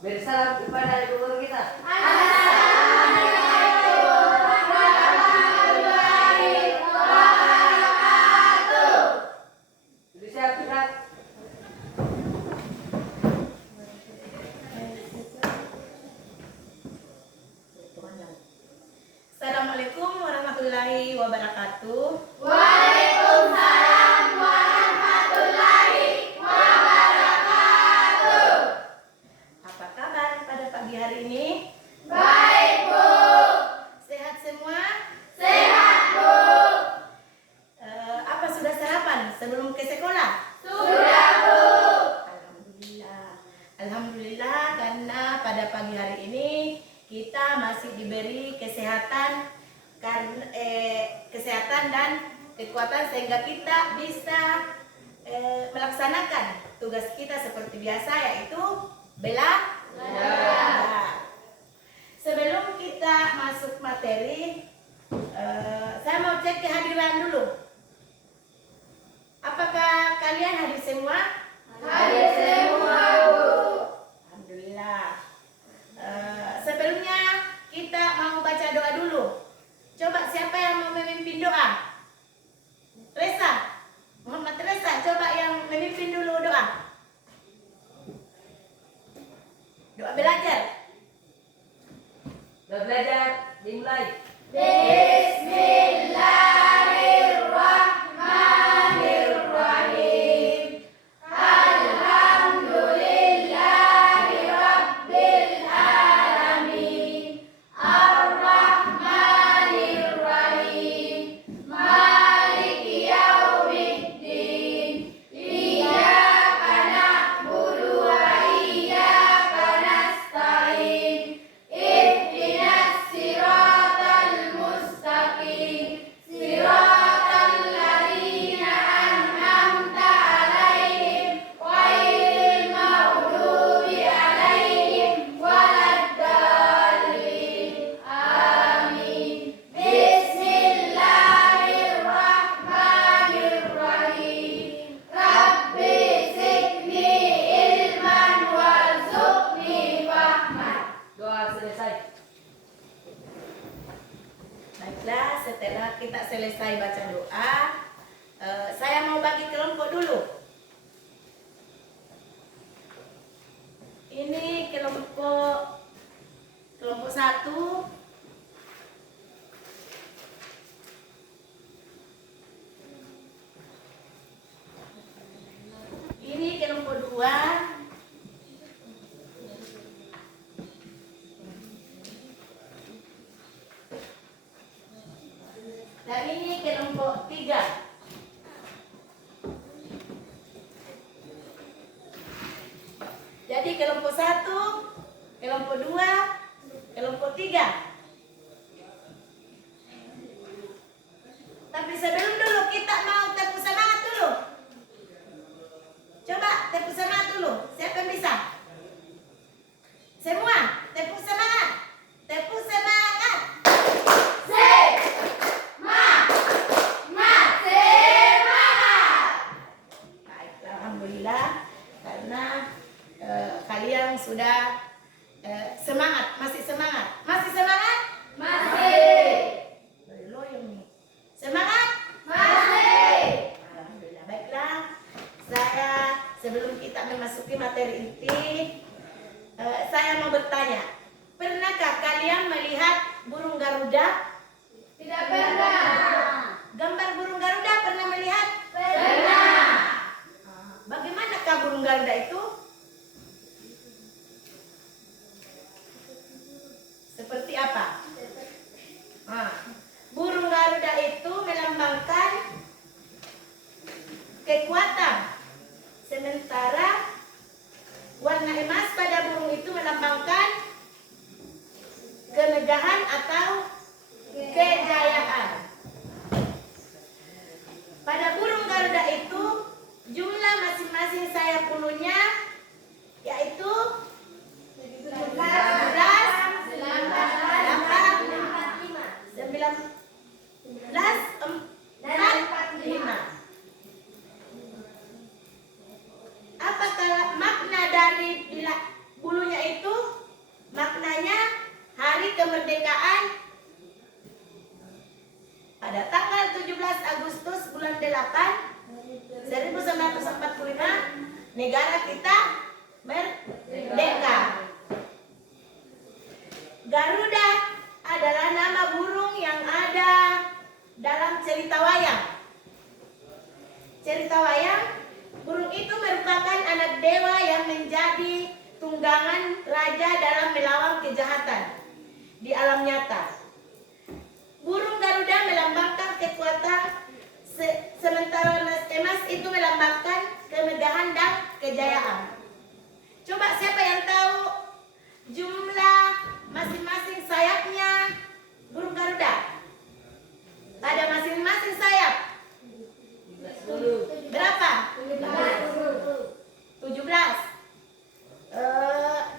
Bersalam kepada ibu guru kita. Sudah siap kita? Assalamualaikum warahmatullahi wabarakatuh. Waalaikumsalam warahmatullahi wabarakatuh. Apa kabar pada pagi hari ini? Baik, Bu. Sehat semua? Sehat, Bu. Apa sudah sarapan sebelum ke sekolah? Sudah, Bu. Alhamdulillah. Alhamdulillah karena pada pagi hari ini kita masih diberi kesehatan dan kekuatan sehingga kita bisa melaksanakan tugas kita seperti biasa, yaitu belajar. Sebelum kita masuk materi, saya mau cek kehadiran dulu. Apakah kalian hadir semua? Hadir semua, Bu. Alhamdulillah. Sebelumnya kita mau baca doa dulu. Coba siapa yang mau memimpin doa? Reza, Muhammad Reza, coba yang memimpin dulu doa. Doa belajar. Sudah belajar, dimulai. Bismillahirrahmanirrahim. Alhamdulillahirabbil alamin. Ar-Rahmanir-Rahim. Maliki yaumiddin. Iyyaka na'budu wa iyyaka nasta'in. Ihdinas siratal mustaqim. Siratal ladzina an'amta 'alaihim ghairil maghdubi 'alaihim waladdallin. Amin. Bismillahirrahmanirrahim. Rabbi zidni ilman warzuqni fahman. Doa selesai. Baiklah, setelah kita selesai baca doa, saya mau bagi kelompok dulu. Ini kelompok 1. Ini kelompok 2. Dan ini kelompok 3. Jadi kelompok 1, kelompok 2, kelompok 3. Tapi sebelum dulu kita mau tepuk semangat dulu. Coba tepuk semangat dulu. Siapa yang bisa? Semua tepuk semangat. Tepuk semangat. Baiklah, alhamdulillah karena kalian sudah semangat, masih semangat. Masih semangat? Masih. Loyong nih. Semangat? Masih. Alhamdulillah. Baiklah, saya sebelum kita memasuki materi inti, saya mau bertanya, pernahkah kalian melihat burung Garuda? Tidak pernah. Gambar burung Garuda pernah melihat? Pernah. Bagaimanakah burung Garuda itu? Seperti apa? Burung Garuda itu melambangkan kekuatan. Sementara warna emas pada burung itu melambangkan kemegahan atau kejayaan. Pada burung Garuda itu jumlah masing-masing sayap bulunya yaitu 17, 19, 45. Apakah makna dari bulunya itu? negara kita merdeka. Garuda adalah nama burung yang ada dalam cerita wayang. Cerita wayang, burung itu merupakan anak dewa yang menjadi tunggangan raja dalam melawan kejahatan di alam nyata. Burung Garuda melambangkan kekuatan, sementara emas itu melambangkan kemegahan dan kejayaan. Coba siapa yang tahu jumlah masing-masing sayapnya burung Garuda? Pada masing-masing sayap berapa? 17.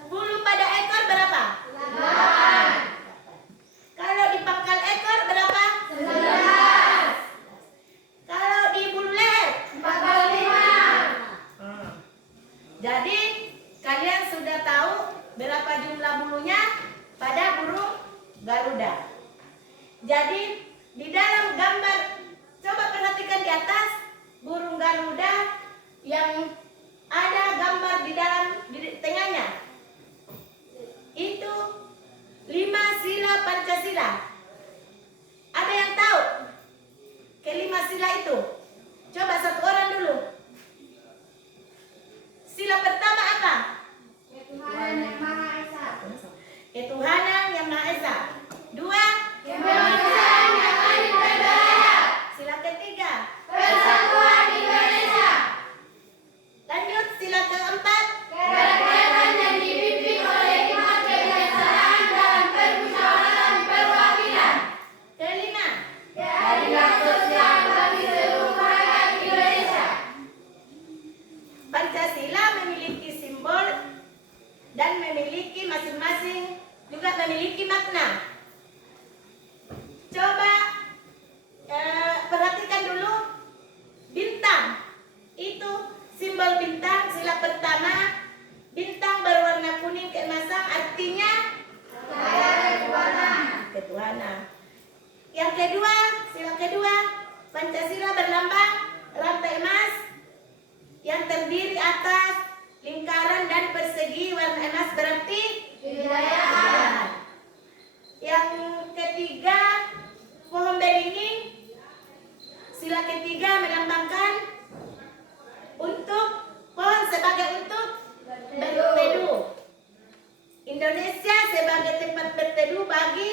Bulu pada ekor berapa? 8. Kalau di pangkal ekor berapa? 19. Kalau di bulu leher? 45. Jadi kalian sudah tahu berapa jumlah bulunya pada burung Garuda. Jadi di dalam gambar, coba perhatikan di atas burung Garuda yang ada gambar di tengahnya. Itu 5 sila Pancasila. Ada yang tahu ke-5 sila itu? Coba satu orang dulu. Sila pertama apa? Ketuhanan yang Maha Esa. Ketuhanan yang Maha Esa. 2. Kemanusiaan yang adil dan beradab. Sila ketiga. Persatuan Indonesia. Lanjut sila keempat. Kerakyatan yang dipimpin oleh hikmat kebijaksanaan dalam permusyawaratan perwakilan. Kelima. Keadilan sosial bagi seluruh rakyat Indonesia. Pancasila memiliki simbol dan memiliki masing-masing juga memiliki makna. Coba perhatikan dulu bintang. Itu simbol bintang, sila pertama, bintang berwarna kuning keemasan artinya ketuhanan. Yang kedua, sila kedua, Pancasila berlambang rantai emas yang terdiri atas lingkaran dan persegi warna emas berarti Kejayaan. Yang ketiga, pohon beringin. Sila ketiga melambangkan untuk pohon sebagai untuk berteduh. Indonesia sebagai tempat berteduh bagi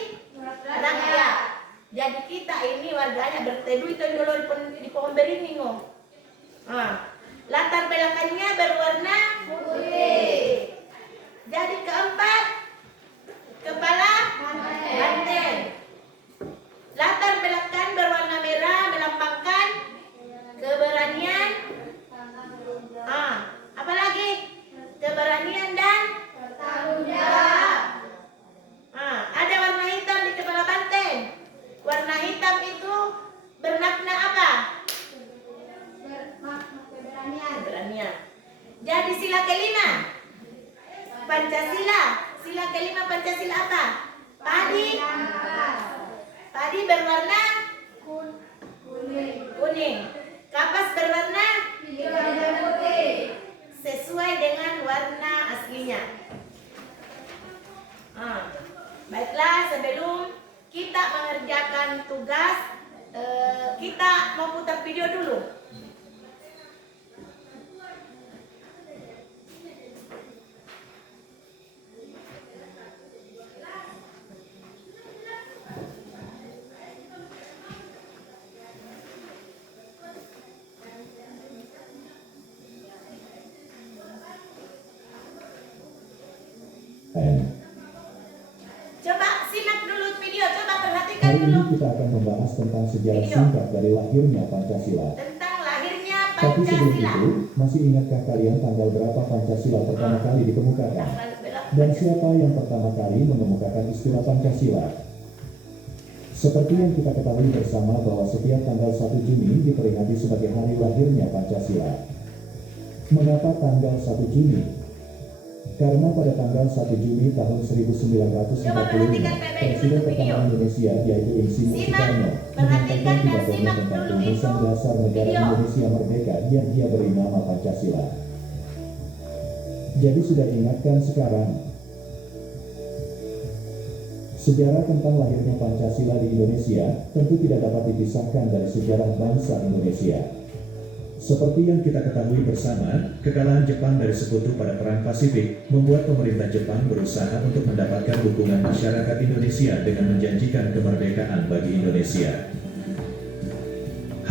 rakyat. Jadi kita ini warganya berteduh itu dulu di pohon beringin. Latar belakangnya berwarna Putih. Jadi keempat, kepala banteng. Latar belakang berwarna merah melambangkan keberanian. Apalagi keberanian dan Bertanggung jawab. ada warna hitam di kepala banteng. Warna hitam itu bermakna apa? Bermakna keberanian. Keberanian. Jadi sila kelima Pancasila. Sila kelima Pancasila apa? Padi. Padi berwarna kuning. Kapas berwarna Hijau dan putih. sesuai dengan warna aslinya. Baiklah, sebelum kita mengerjakan tugas, kita mau putar video dulu. Coba simak dulu video, coba perhatikan Hari ini dulu kita akan membahas tentang sejarah singkat dari lahirnya Pancasila. tentang lahirnya Tapi sebelum Pancasila. itu, masih ingatkah kalian tanggal berapa Pancasila pertama kali dikemukakan? Dan siapa yang pertama kali mengemukakan istilah Pancasila? Seperti yang kita ketahui bersama bahwa setiap tanggal 1 Juni diperingati sebagai hari lahirnya Pancasila. Mengapa tanggal 1 Juni? Karena pada tanggal 1 Juni tahun 1945, Coba perhatikan PBB dulu Presiden tuh video. pertama Indonesia yaitu Insinyur Simak, Soekarno perhatikan dan pidatonya simak tentang dulu rumusan itu dasar negara video. Indonesia merdeka yang dia beri nama Pancasila. Jadi sudah diingatkan sekarang. Sejarah tentang lahirnya Pancasila di Indonesia tentu tidak dapat dipisahkan dari sejarah bangsa Indonesia. Seperti yang kita ketahui bersama, kekalahan Jepang dari Sekutu pada Perang Pasifik membuat pemerintah Jepang berusaha untuk mendapatkan dukungan masyarakat Indonesia dengan menjanjikan kemerdekaan bagi Indonesia.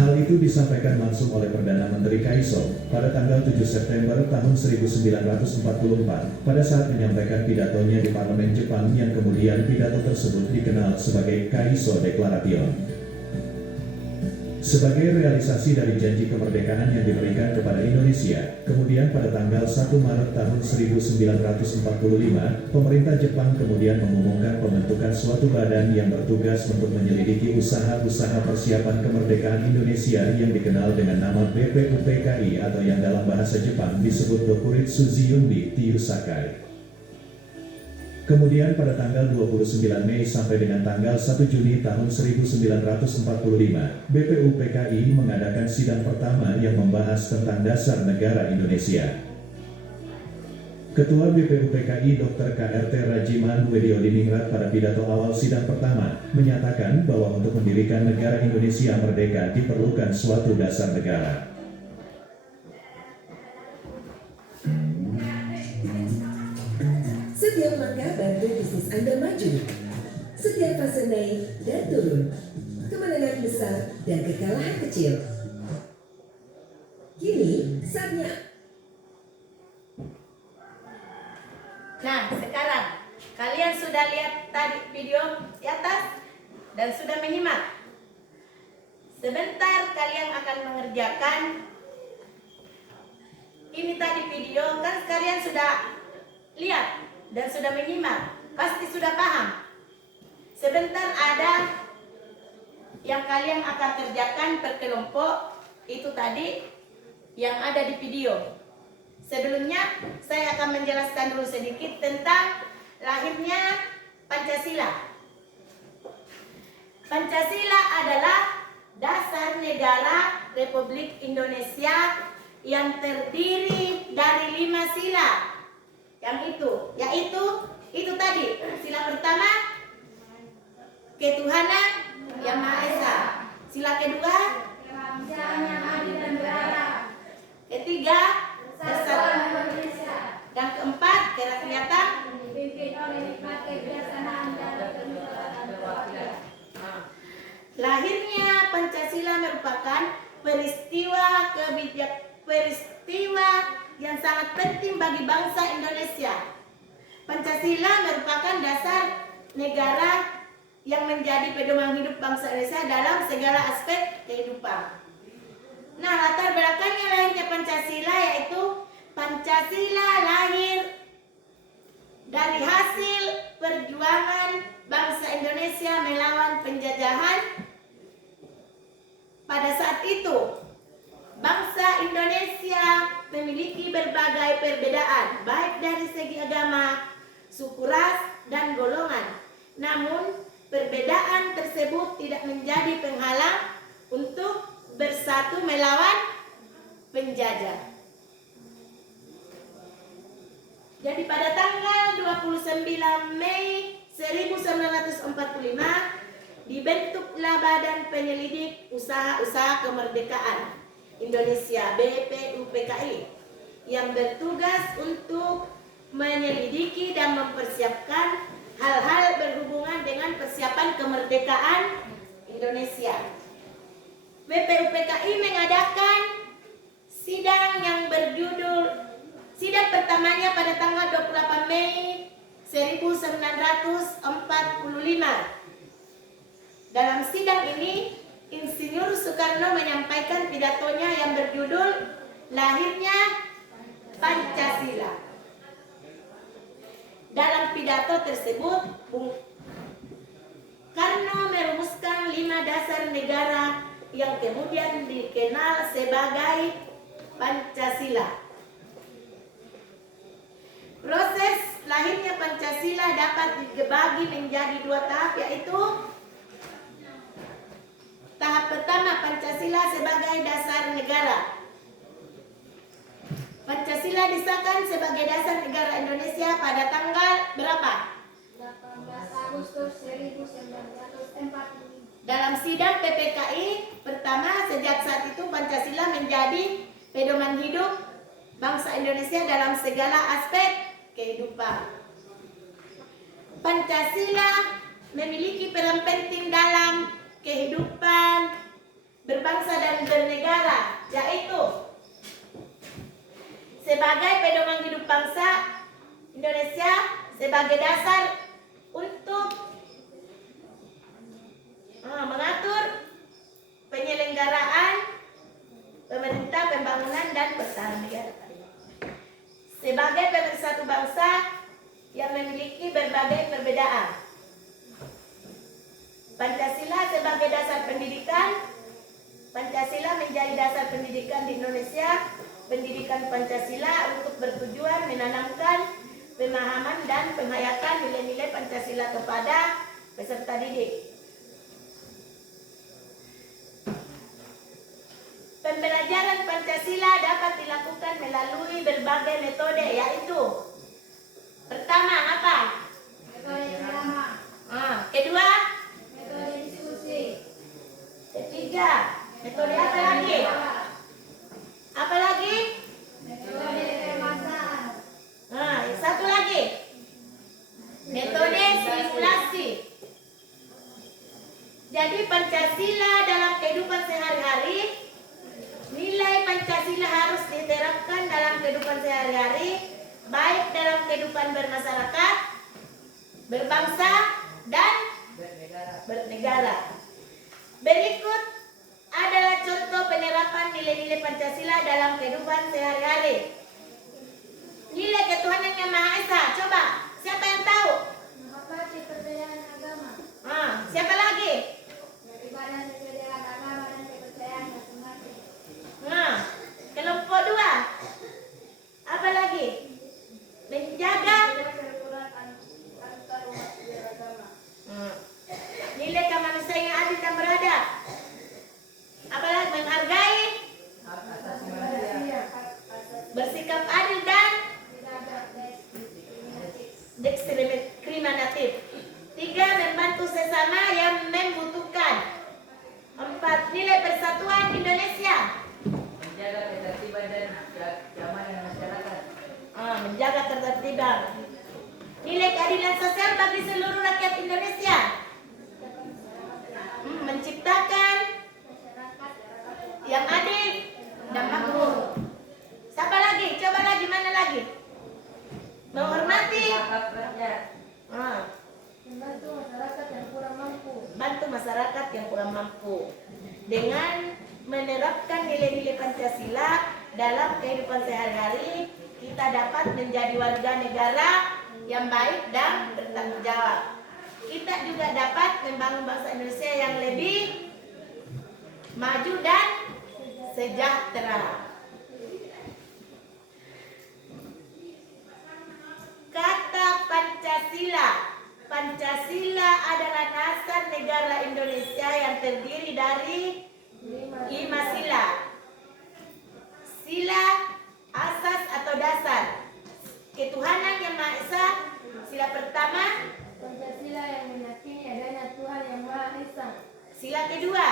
Hal itu disampaikan langsung oleh Perdana Menteri Kaiso pada tanggal 7 September tahun 1944 pada saat menyampaikan pidatonya di Parlemen Jepang yang kemudian pidato tersebut dikenal sebagai Kaiso Declaration. Sebagai realisasi dari janji kemerdekaan yang diberikan kepada Indonesia, kemudian pada tanggal 1 Maret tahun 1945, pemerintah Jepang kemudian mengumumkan pembentukan suatu badan yang bertugas untuk menyelidiki usaha-usaha persiapan kemerdekaan Indonesia yang dikenal dengan nama BPUPKI atau yang dalam bahasa Jepang disebut Dokuritsu Jyunbi Tiyusakai. Kemudian pada tanggal 29 Mei sampai dengan tanggal 1 Juni tahun 1945, BPUPKI mengadakan sidang pertama yang membahas tentang dasar negara Indonesia. Ketua BPUPKI Dr. KRT Rajiman Wediodiningrat pada pidato awal sidang pertama menyatakan bahwa untuk mendirikan negara Indonesia merdeka diperlukan suatu dasar negara. Setiap langkah bantu bisnis Anda maju. Setiap fase naik dan turun. Kemenangan besar dan kekalahan kecil. Kini saatnya. Nah, sekarang kalian sudah lihat tadi video di atas dan sudah menyimak. Sebentar kalian akan mengerjakan ini tadi video, kan kalian sudah lihat dan sudah menyimak, pasti sudah paham. Sebentar ada yang kalian akan kerjakan per kelompok, itu tadi yang ada di video. Sebelumnya saya akan menjelaskan dulu sedikit tentang lahirnya Pancasila. Pancasila adalah dasar negara Republik Indonesia yang terdiri dari 5 sila. Yang itu tadi, sila pertama ketuhanan yang Maha Esa, sila kedua ketiga persatuan Indonesia, dan keempat kerakyatan. Lahirnya Pancasila merupakan peristiwa yang sangat penting bagi bangsa Indonesia. Pancasila merupakan dasar negara yang menjadi pedoman hidup bangsa Indonesia dalam segala aspek kehidupan. Nah, latar belakangnya lahirnya Pancasila yaitu Pancasila lahir dari hasil perjuangan bangsa Indonesia melawan penjajahan. Pada saat itu, bangsa Indonesia memiliki berbagai perbedaan, baik dari segi agama, suku, ras, dan golongan. Namun, perbedaan tersebut tidak menjadi penghalang untuk bersatu melawan penjajah. Jadi pada tanggal 29 Mei 1945 dibentuklah Badan Penyelidik Usaha-Usaha Kemerdekaan Indonesia BPUPKI yang bertugas untuk menyelidiki dan mempersiapkan hal-hal berhubungan dengan persiapan kemerdekaan Indonesia. BPUPKI mengadakan sidang yang berjudul, sidang pertamanya pada tanggal 28 Mei 1945. Dalam sidang ini, Insinyur Soekarno menyampaikan pidatonya yang berjudul Lahirnya Pancasila. Dalam pidato tersebut, Bung Karno merumuskan 5 dasar negara yang kemudian dikenal sebagai Pancasila. Pancasila dapat dibagi menjadi 2 tahap, yaitu tahap pertama, Pancasila sebagai dasar negara. Pancasila disahkan sebagai dasar negara Indonesia pada tanggal berapa? 18 Agustus 1945. Dalam sidang PPKI pertama, sejak saat itu Pancasila menjadi pedoman hidup bangsa Indonesia dalam segala aspek kehidupan. Pancasila memiliki peran penting dalam kehidupan berbangsa dan bernegara, yaitu sebagai pedoman hidup bangsa Indonesia, sebagai dasar untuk mengatur penyelenggaraan pemerintah, pembangunan, dan pertahanan negara. Sebagai pemersatu bangsa yang memiliki berbagai perbedaan. Pancasila sebagai dasar pendidikan. Pancasila menjadi dasar pendidikan di Indonesia. Pendidikan Pancasila untuk bertujuan menanamkan pemahaman dan penghayatan nilai-nilai Pancasila kepada peserta didik. Pembelajaran Pancasila dapat dilakukan melalui berbagai metode, yaitu pertama apa? Metode drama. Kedua, Metode diskusi. ketiga, metode apa lagi? Apa lagi? Metode pemasaran. Satu lagi, metode simulasi. Jadi Pancasila dalam kehidupan sehari-hari, nilai Pancasila harus diterapkan dalam kehidupan sehari-hari, baik dalam kehidupan bermasyarakat, berbangsa, dan bernegara. Berikut adalah contoh penerapan nilai-nilai Pancasila dalam kehidupan sehari-hari. Nilai ketuhanan yang Maha Esa. Coba, siapa yang tahu? Menghormati perbedaan agama. Siapa lagi? Beribadah sesuai dengan agama dan kepercayaan masing-masing. Kelompok 2. Apa lagi? Menjaga Kerukunan antar umat beragama. nilai kemanusiaan yang adil dan beradab. Apalagi menghargai, bersikap adil dan diskriminatif. 3. Membantu sesama yang membutuhkan. 4. Nilai persatuan Indonesia. Menjaga ketertiban dan keamanan masyarakat. Menjaga ketertiban. Nilai keadilan sosial bagi seluruh rakyat Indonesia. Menciptakan yang adil dan makmur. Siapa lagi? Coba lagi, mana lagi? Menghormati. Hak rakyat. Membantu masyarakat yang kurang mampu. Bantu masyarakat yang kurang mampu. Dengan menerapkan nilai-nilai Pancasila dalam kehidupan sehari-hari, kita dapat menjadi warga negara yang baik dan bertanggung jawab. Kita juga dapat membangun bangsa Indonesia yang lebih maju dan sejahtera. Kata Pancasila. Pancasila adalah dasar negara Indonesia yang terdiri dari 5 sila. Sila asas atau dasar ketuhanan yang Maha Esa. Sila pertama, Pancasila yang meyakini adanya Tuhan yang Maha Esa. sila kedua,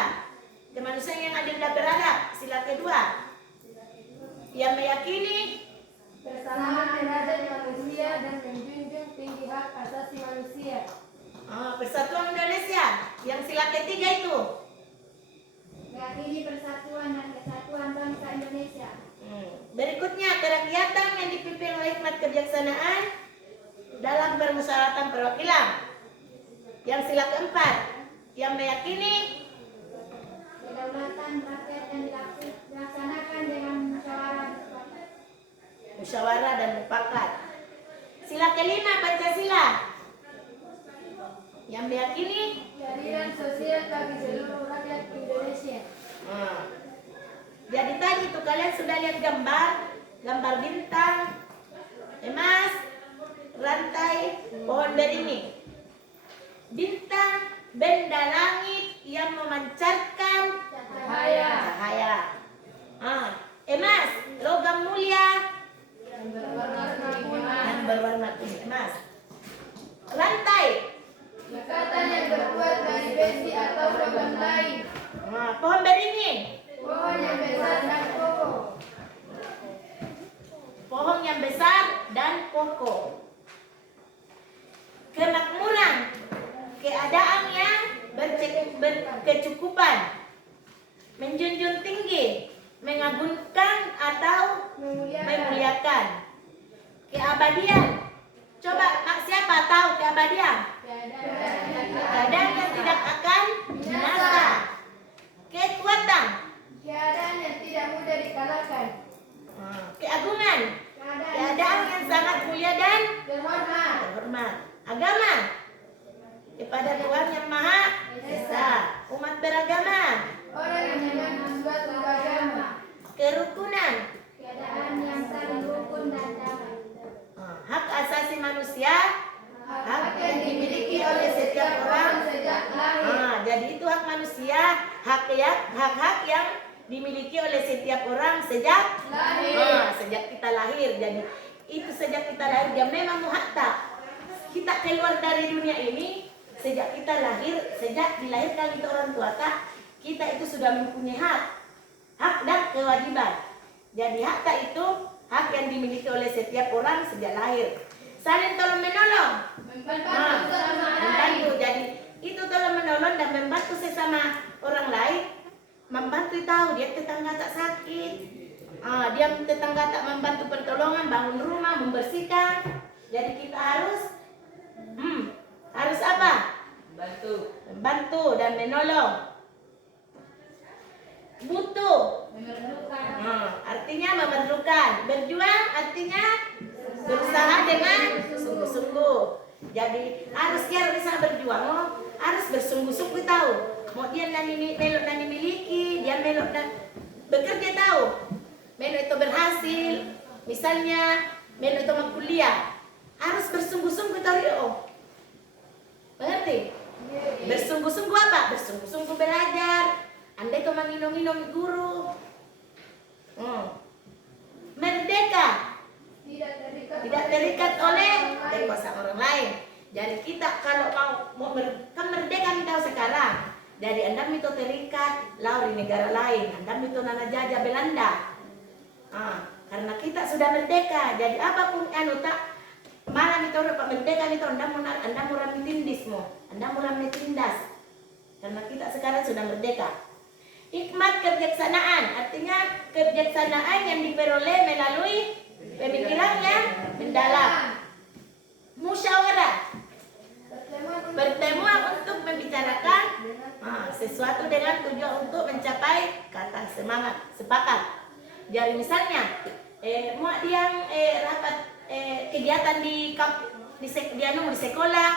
kemanusiaan yang adil dan beradab. Sila kedua, yang meyakini Persamaan derajat manusia dan menjunjung tinggi hak asasi manusia. persatuan Indonesia. Yang sila ketiga itu Meyakini persatuan dan kesatuan bangsa Indonesia. berikutnya, kerakyatan yang dipimpin oleh hikmat kebijaksanaan dalam permusyawaratan perwakilan. Yang sila keempat, yang meyakini Kedaulatan rakyat yang dilaksanakan dengan musyawarah dan mufakat. Sila kelima, Pancasila, yang meyakini keadilan sosial bagi seluruh rakyat Indonesia. Jadi tadi itu kalian sudah lihat gambar bintang, emas, rantai, dan pokok. Kemakmuran, keadaan yang berkecukupan, menjunjung tinggi, mengagungkan atau memuliakan. Keabadian, coba mak siapa tahu keabadian? Keadaan yang tidak akan binasa. Kekuatan, Keadaan yang tidak mudah dikalahkan. keagungan, keadaan yang sangat mulia dan terhormat. Agama, kepada Tuhan yang Maha Esa. Umat beragama, Orang yang mengaku suatu agama. kerukunan, Keadaan yang saling rukun dan damai. hak asasi manusia, hak yang dimiliki oleh setiap orang. Sejak lahir. Jadi itu hak manusia, hak-hak yang dimiliki oleh setiap orang sejak sejak kita lahir. Jadi itu sejak kita lahir dia memang muhatta. Kita keluar dari dunia ini sejak kita lahir, sejak dilahirkan itu orang tua kita itu sudah mempunyai hak dan kewajiban. Jadi hak itu hak yang dimiliki oleh setiap orang sejak lahir. Saling tolong menolong, membantu. Jadi itu tolong menolong dan membantu sesama orang lain. Membantu tahu dia tetangga tak sakit, dia tetangga tak membantu pertolongan, bangun rumah, membersihkan. Jadi kita harus apa? Membantu dan menolong. Butuh, artinya memerlukan. Berjuang artinya berusaha dengan sungguh-sungguh. Jadi harus dia bisa berjuang, harus bersungguh-sungguh tahu. Mau dia melok dan dimiliki, dia melok dan bekerja tahu. Melok itu berhasil, misalnya melok itu mau kuliah, harus bersungguh-sungguh tahu. Mengerti? Bersungguh-sungguh apa? Bersungguh-sungguh belajar. Anda itu menginum-inum guru. Merdeka, tidak terikat oleh kuasa orang lain. Jadi kita kalau mau kemerdekaan tahu sekarang. Dari Anda itu terikat lauri negara lain. Anda itu nana jajah Belanda. Karena kita sudah merdeka. Jadi apapun tak malam itu Pak merdeka itu Anda mau tindismu, Anda mau tindas. Karena kita sekarang sudah merdeka. Hikmat kebijaksanaan, artinya kebijaksanaan yang diperoleh melalui pemikiran yang mendalam. Musyawarah, pertemuan untuk membicarakan sesuatu dengan tujuan untuk mencapai kata sepakat. Jadi misalnya mau yang rapat kegiatan di sekolah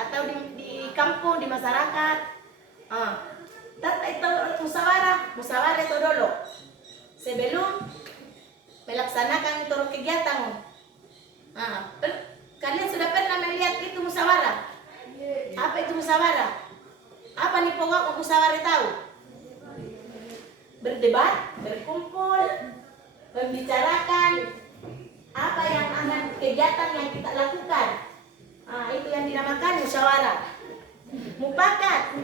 atau di kampung, di masyarakat. Itu musyawarah itu dulu sebelum melaksanakan itu kegiatan. Kalian sudah pernah melihat itu musyawarah? Apa itu musyawarah? Apa nih pokok musyawarah tahu? Berdebat, berkumpul, membicarakan apa yang akan kegiatan yang kita lakukan. Itu yang dinamakan musyawarah. Mufakat,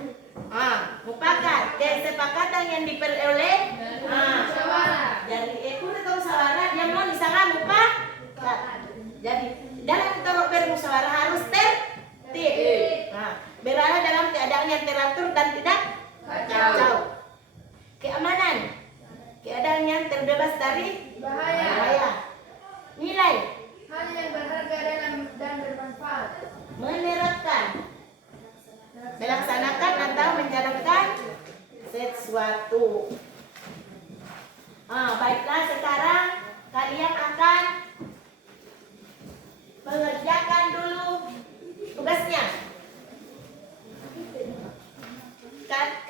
kesepakatan yang diperoleh musyawarah. Jadi udah tahu musyawarah dia mau disangka mufakat. Jadi dalam bermusyawarah harus tertib. Berada dalam keadaan yang teratur dan tidak kacau. Keamanan, keadaan yang terbebas dari bahaya. Nilai, hal yang berharga dan bermanfaat. menerapkan, melaksanakan atau menjalankan sesuatu. Baiklah, sekarang kalian akan mengerjakan dulu tugasnya.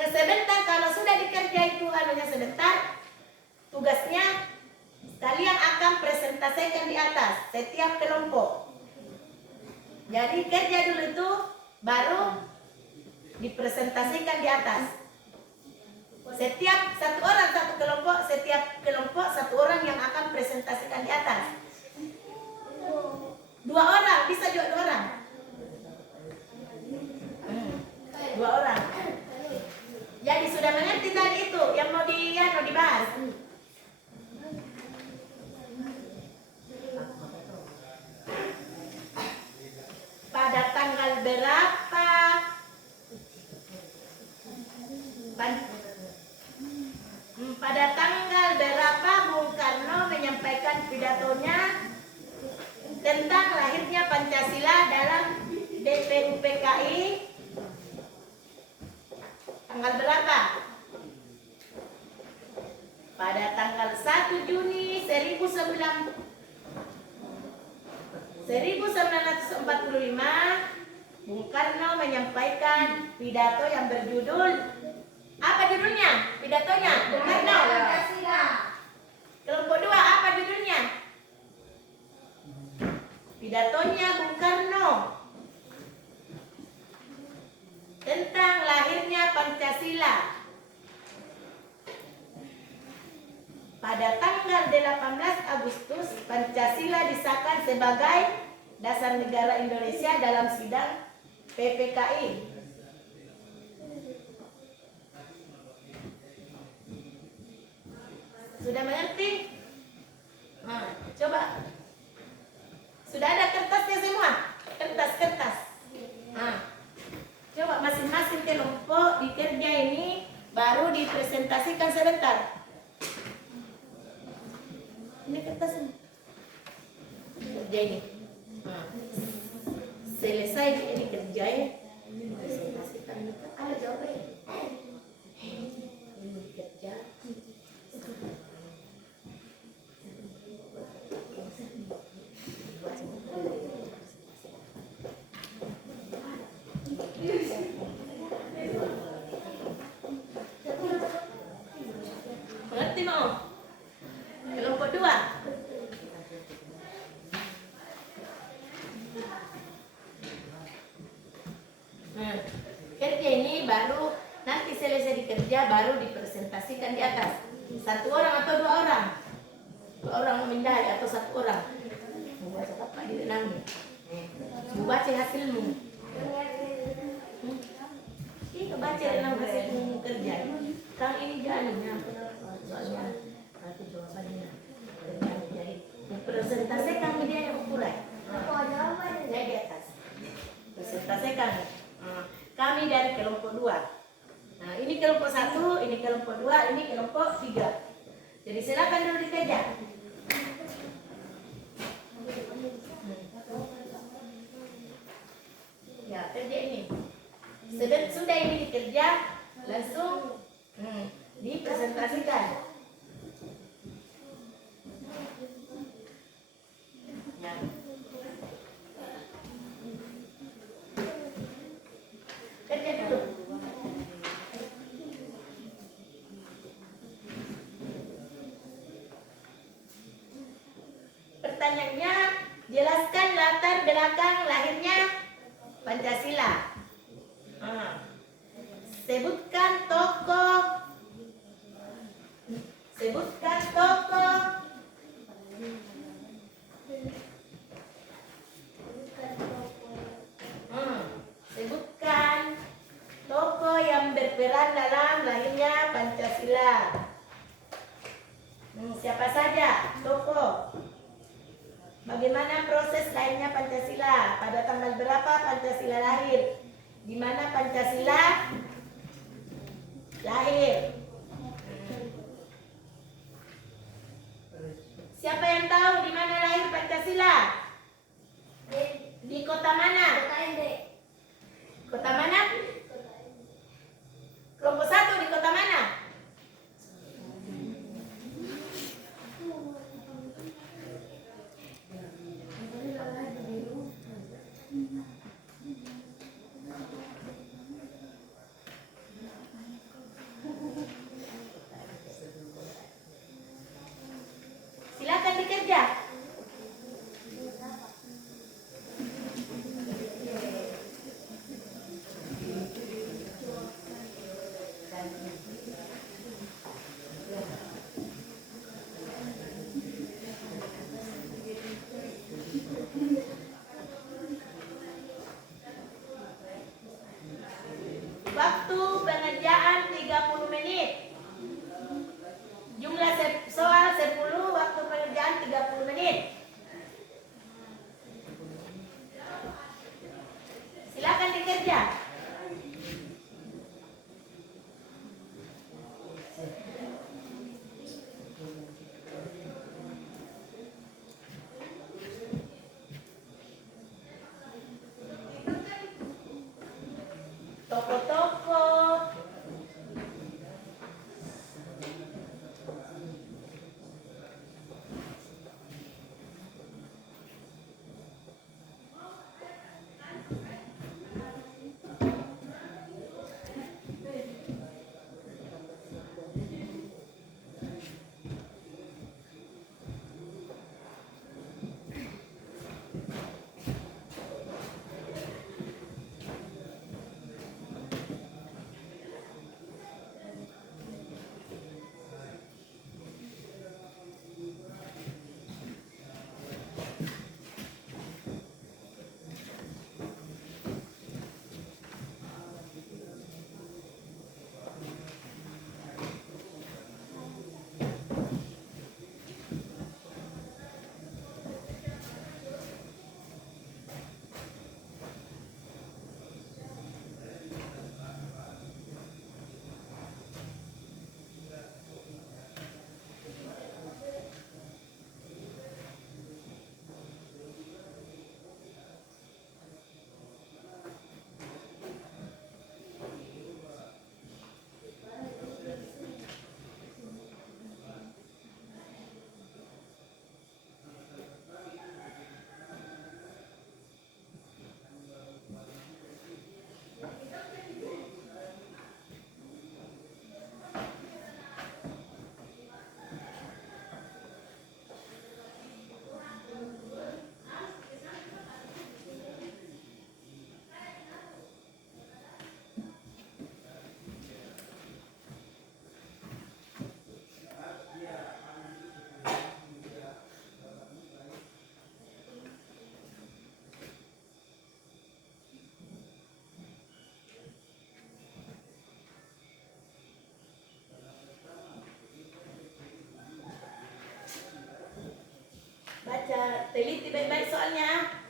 Sebentar, kalau sudah dikerja itu sebentar, tugasnya kalian akan presentasikan di atas setiap kelompok. Jadi kerja dulu itu baru dipresentasikan di atas. Setiap satu orang satu kelompok, setiap kelompok satu orang yang akan presentasikan di atas. 2 orang, bisa juga 2 orang. 2 orang. Jadi sudah mengerti tadi itu yang mau dibahas. PPKI tanggal berapa? Pada tanggal 1 Juni 1945, Bung Karno menyampaikan pidato yang berjudul, apa judulnya? Pidatonya Bung Karno. Kelompok 2 apa judulnya? Pidatonya Bung Karno tentang lahirnya Pancasila. Pada tanggal 18 Agustus, Pancasila disahkan sebagai dasar negara Indonesia dalam sidang PPKI. Sudah mengerti? Nah, coba. Sudah ada kertasnya semua? Kertas. Nah, coba masing-masing kelompok di kerja ini baru dipresentasikan sebentar. Ini kertasnya. Kerja ini. Nah, selesai ini kerja ya. Presentasikan itu. Ada jawabannya. Ini kerja. Mengerti mau? Kelompok 2. Kerja ini baru nanti selesai dikerja baru dipresentasikan di atas. 1 orang atau 2 orang? 2 orang memindai atau 1 orang? Membaca apa di dalamnya? Membaca hasilmu. Ini baca dalam hasilmu kerja. Kang ini jalannya soalnya nanti jawabannya. Jadi presentasikan media yang ukuran. Saya di atas. Presentasikan. Kami dari kelompok 2. Nah, ini kelompok 1, ini kelompok 2, ini kelompok 3. Jadi silakan dulu dikerja. Ya, kerja ini. Sudah ini dikerja, langsung dipresentasikan. Ya. Kerja dulu. Pertanyaannya, jelaskan latar belakang lahirnya Pancasila. Sebutkan tokoh. Sebutkan tokoh yang berperan dalam lahirnya Pancasila. Siapa saja tokoh? Bagaimana proses lahirnya Pancasila? Pada tanggal berapa Pancasila lahir? Di mana Pancasila lahir? Siapa yang tahu di mana lahir Pancasila? Di kota mana? Kota mana? Kelompok 1 di kota mana? Silakan dikerja. Teliti baik-baik soalnya.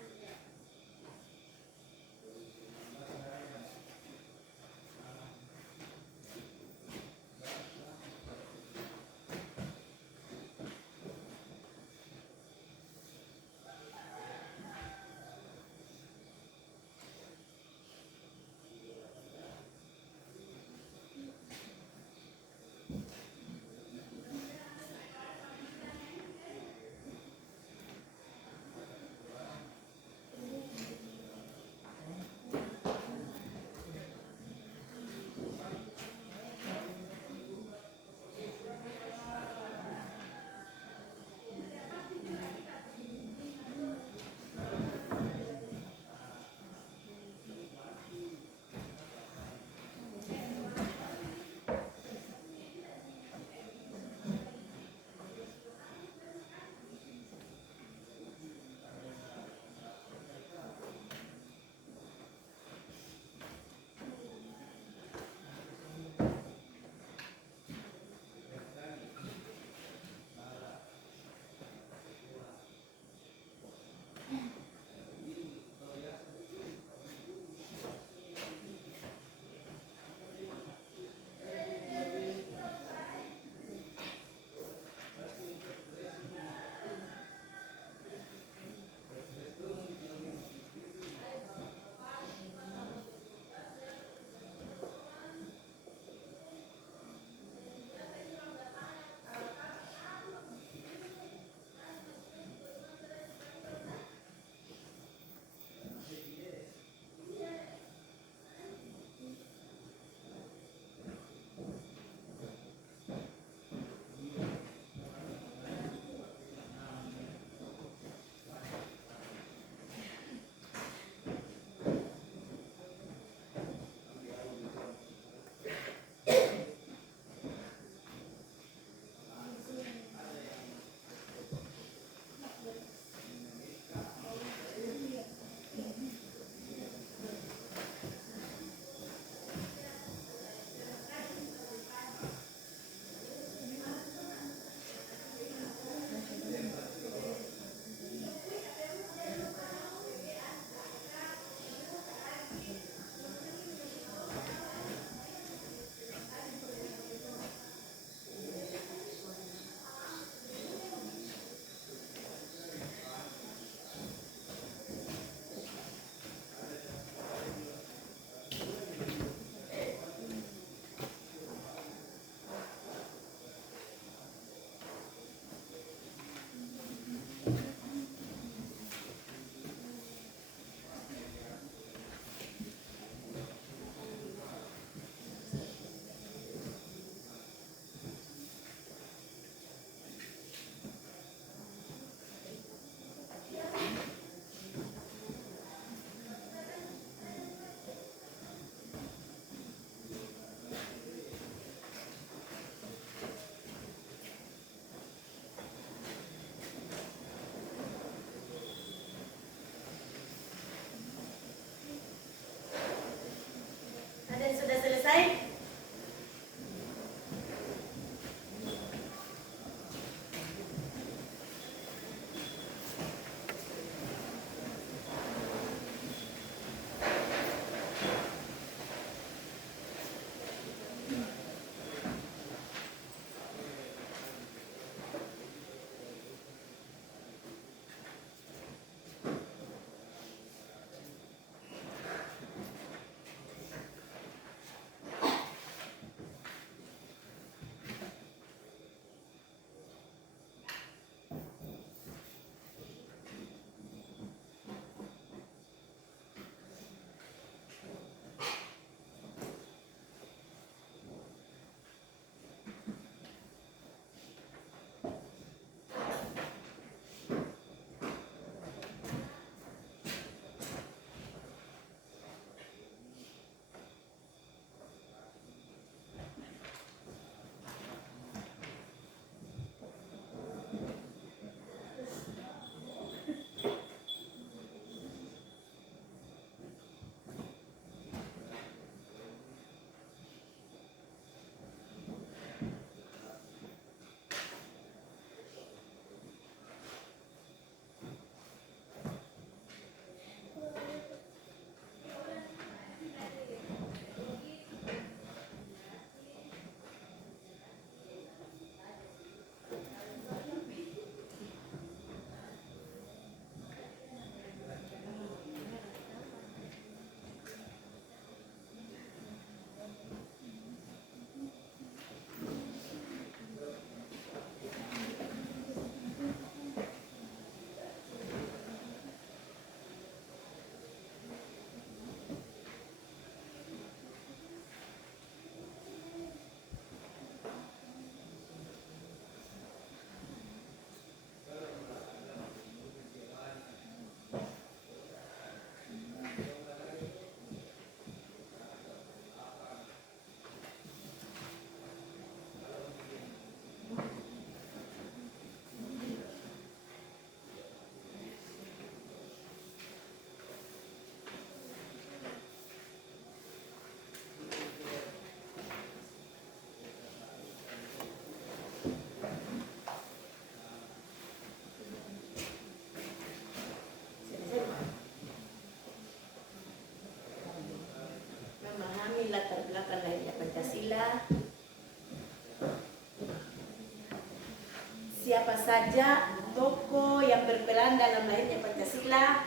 saja tokoh yang berperan dalam lahirnya Pancasila?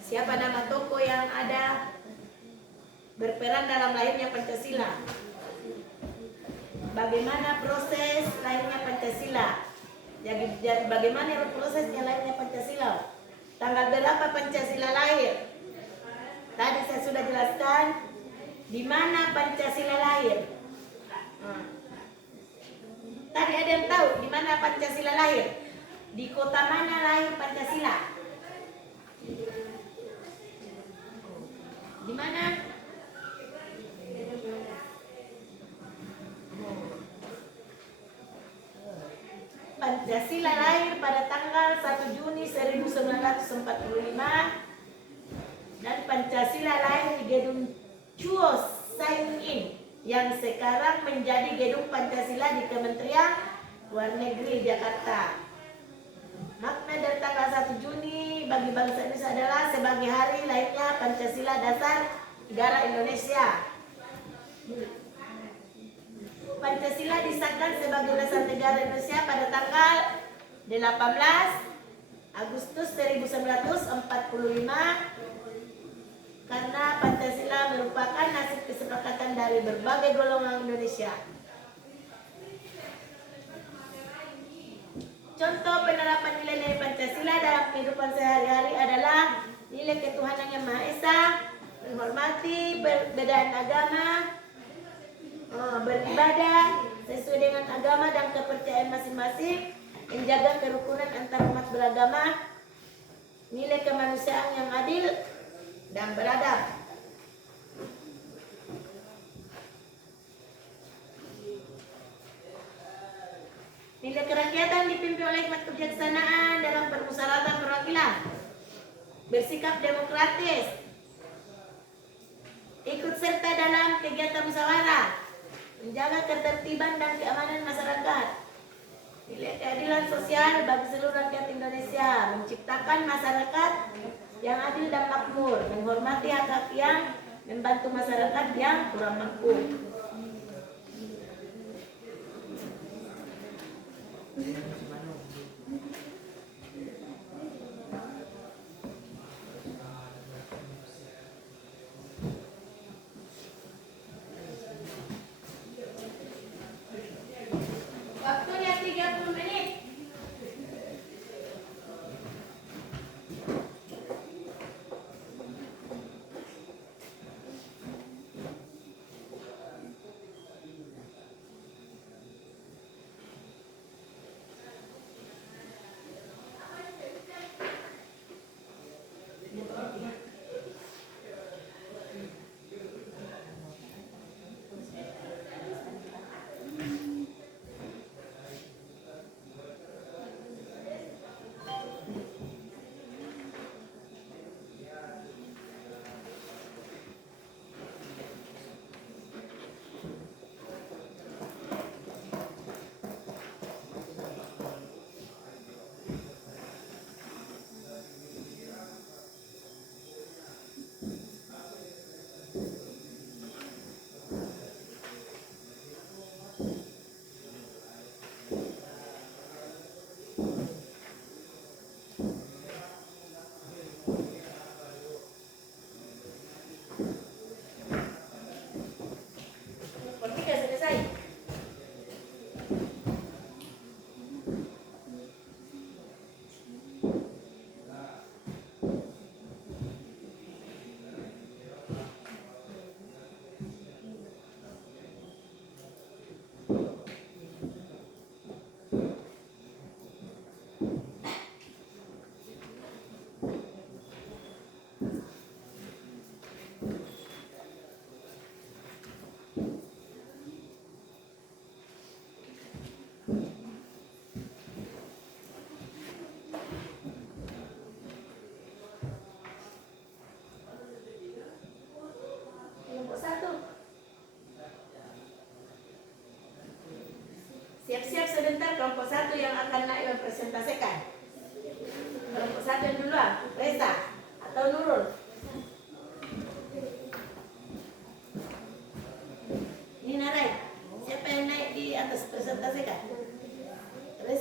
Siapa nama tokoh yang ada berperan dalam lahirnya Pancasila? Bagaimana proses lahirnya Pancasila? Jadi bagaimana prosesnya lahirnya Pancasila? Tanggal berapa Pancasila lahir? Tadi saya sudah jelaskan di mana Pancasila lahir. Tadi ada yang tahu di mana Pancasila lahir? Di kota mana lahir Pancasila? Di mana? Pancasila lahir pada tanggal 1 Juni 1945 dan Pancasila lahir di Gedung Chuo Saingin yang sekarang menjadi Gedung Pancasila di Kementerian Luar Negeri Jakarta. Makna dari tanggal 1 Juni bagi bangsa Indonesia adalah sebagai hari lahirnya Pancasila dasar negara Indonesia. Pancasila disahkan sebagai dasar negara Indonesia pada tanggal 18 Agustus 1945 karena Pancasila merupakan hasil kesepakatan dari berbagai golongan Indonesia. Contoh penerapan nilai-nilai Pancasila dalam kehidupan sehari-hari adalah nilai ketuhanan yang Maha Esa, menghormati perbedaan agama, beribadah sesuai dengan agama dan kepercayaan masing-masing, menjaga kerukunan antar umat beragama, nilai kemanusiaan yang adil dan beradab. Nilai kerakyatan dipimpin oleh hikmat kebijaksanaan dalam permusyawaratan perwakilan, bersikap demokratis, ikut serta dalam kegiatan musyawarah, menjaga ketertiban dan keamanan masyarakat, nilai keadilan sosial bagi seluruh rakyat Indonesia, menciptakan masyarakat yang adil dan makmur, menghormati hak-hak yang membantu masyarakat yang kurang mampu. Waktunya 30 menit. Siap-siap sebentar kelompok 1 yang akan naik mempresentasikan. Kelompok 1 yang duluan, Reza atau Nurul. Ini naik. Siapa yang naik di atas presentasikan? Reza.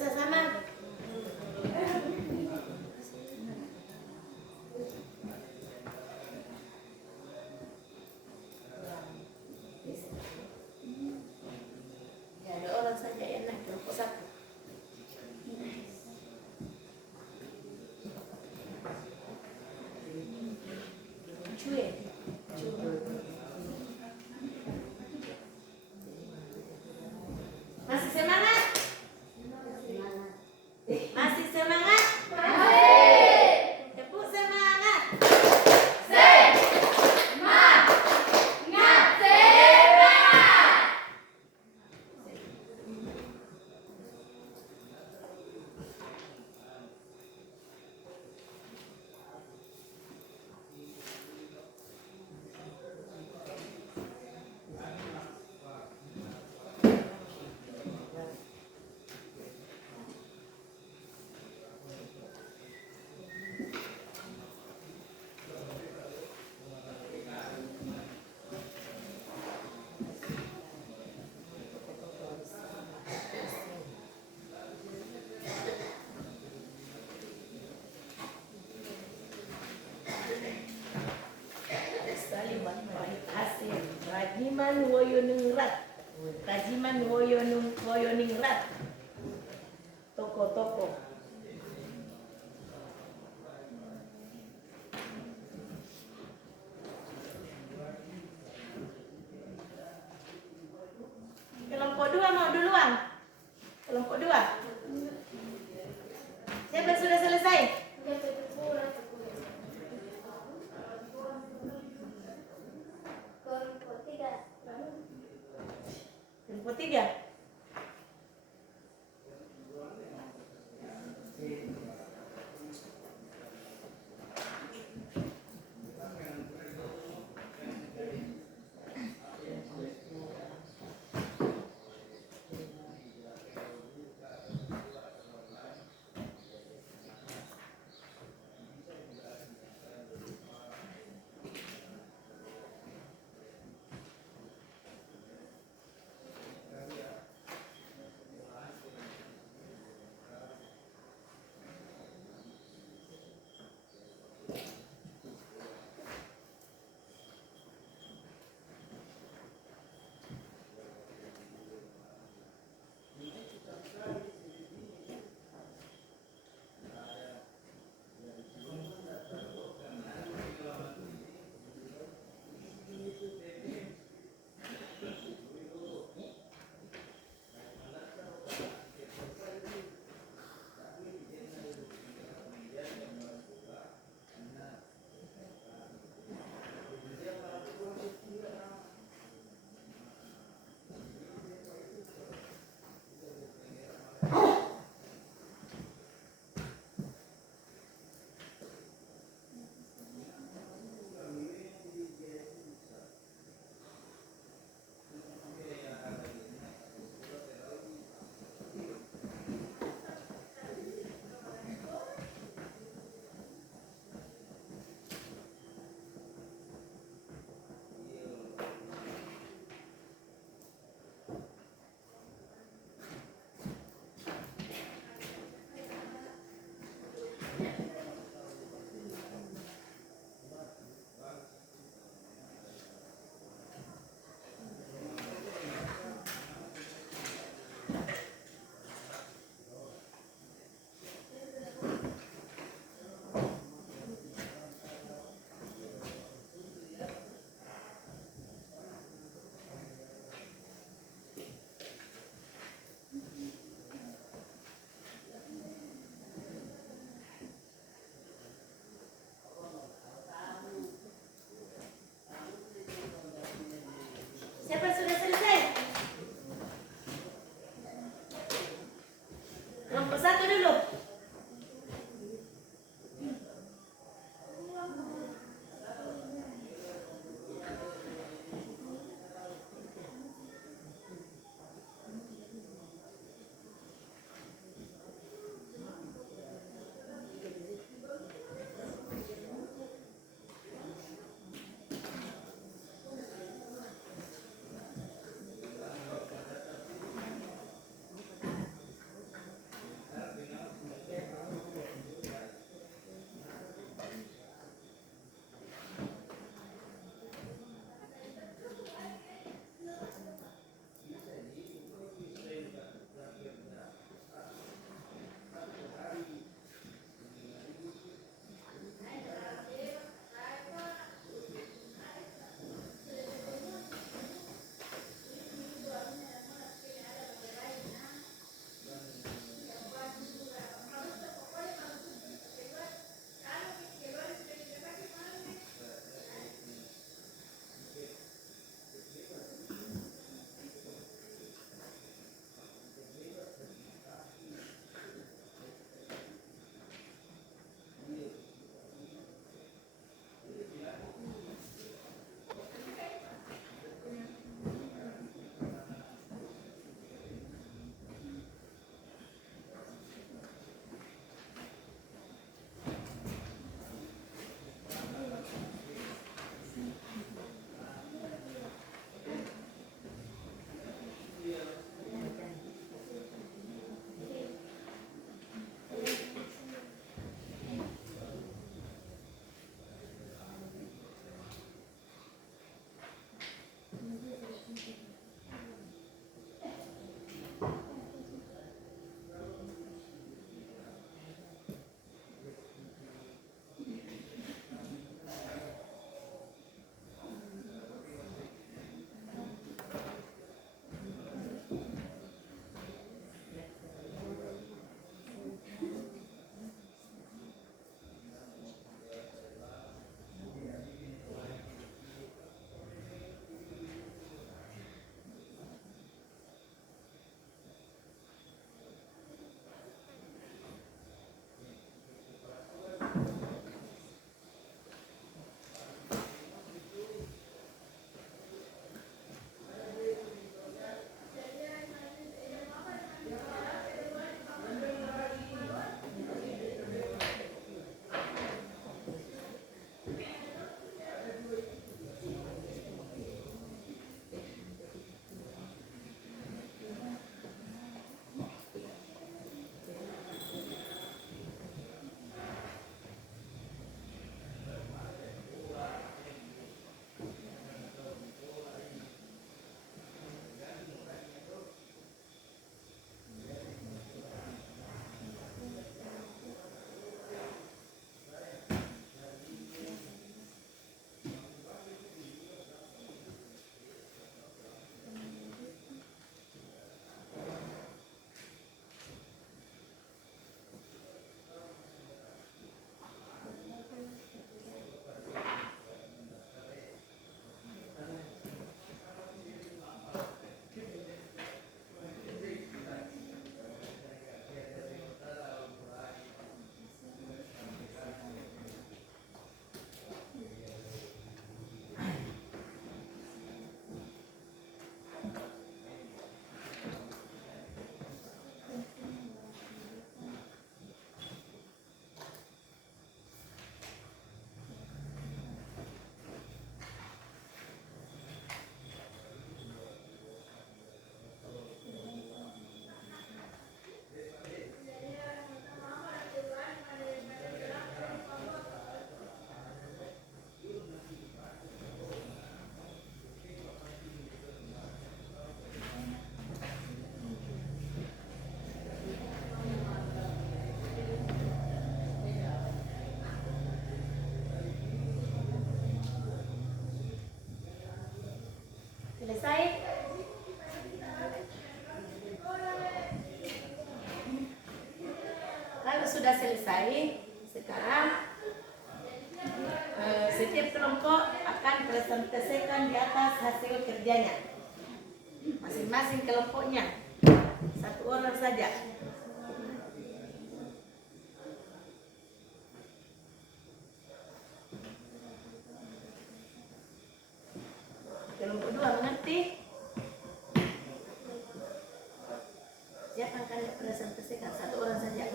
Kajiman Woyoningrat. Kajiman Woyoningrat. Toko-toko. Kelompok 2 mau duluan? Kelompok 2. Siapa sudah selesai? Kelompok 3. Selesai? Kalau sudah selesai, sekarang setiap kelompok akan presentasikan di atas hasil kerjanya. Masing-masing kelompoknya. Satu orang saja. Kelompok 2 mengerti? Siapa yang akan presentasikan? Satu orang saja.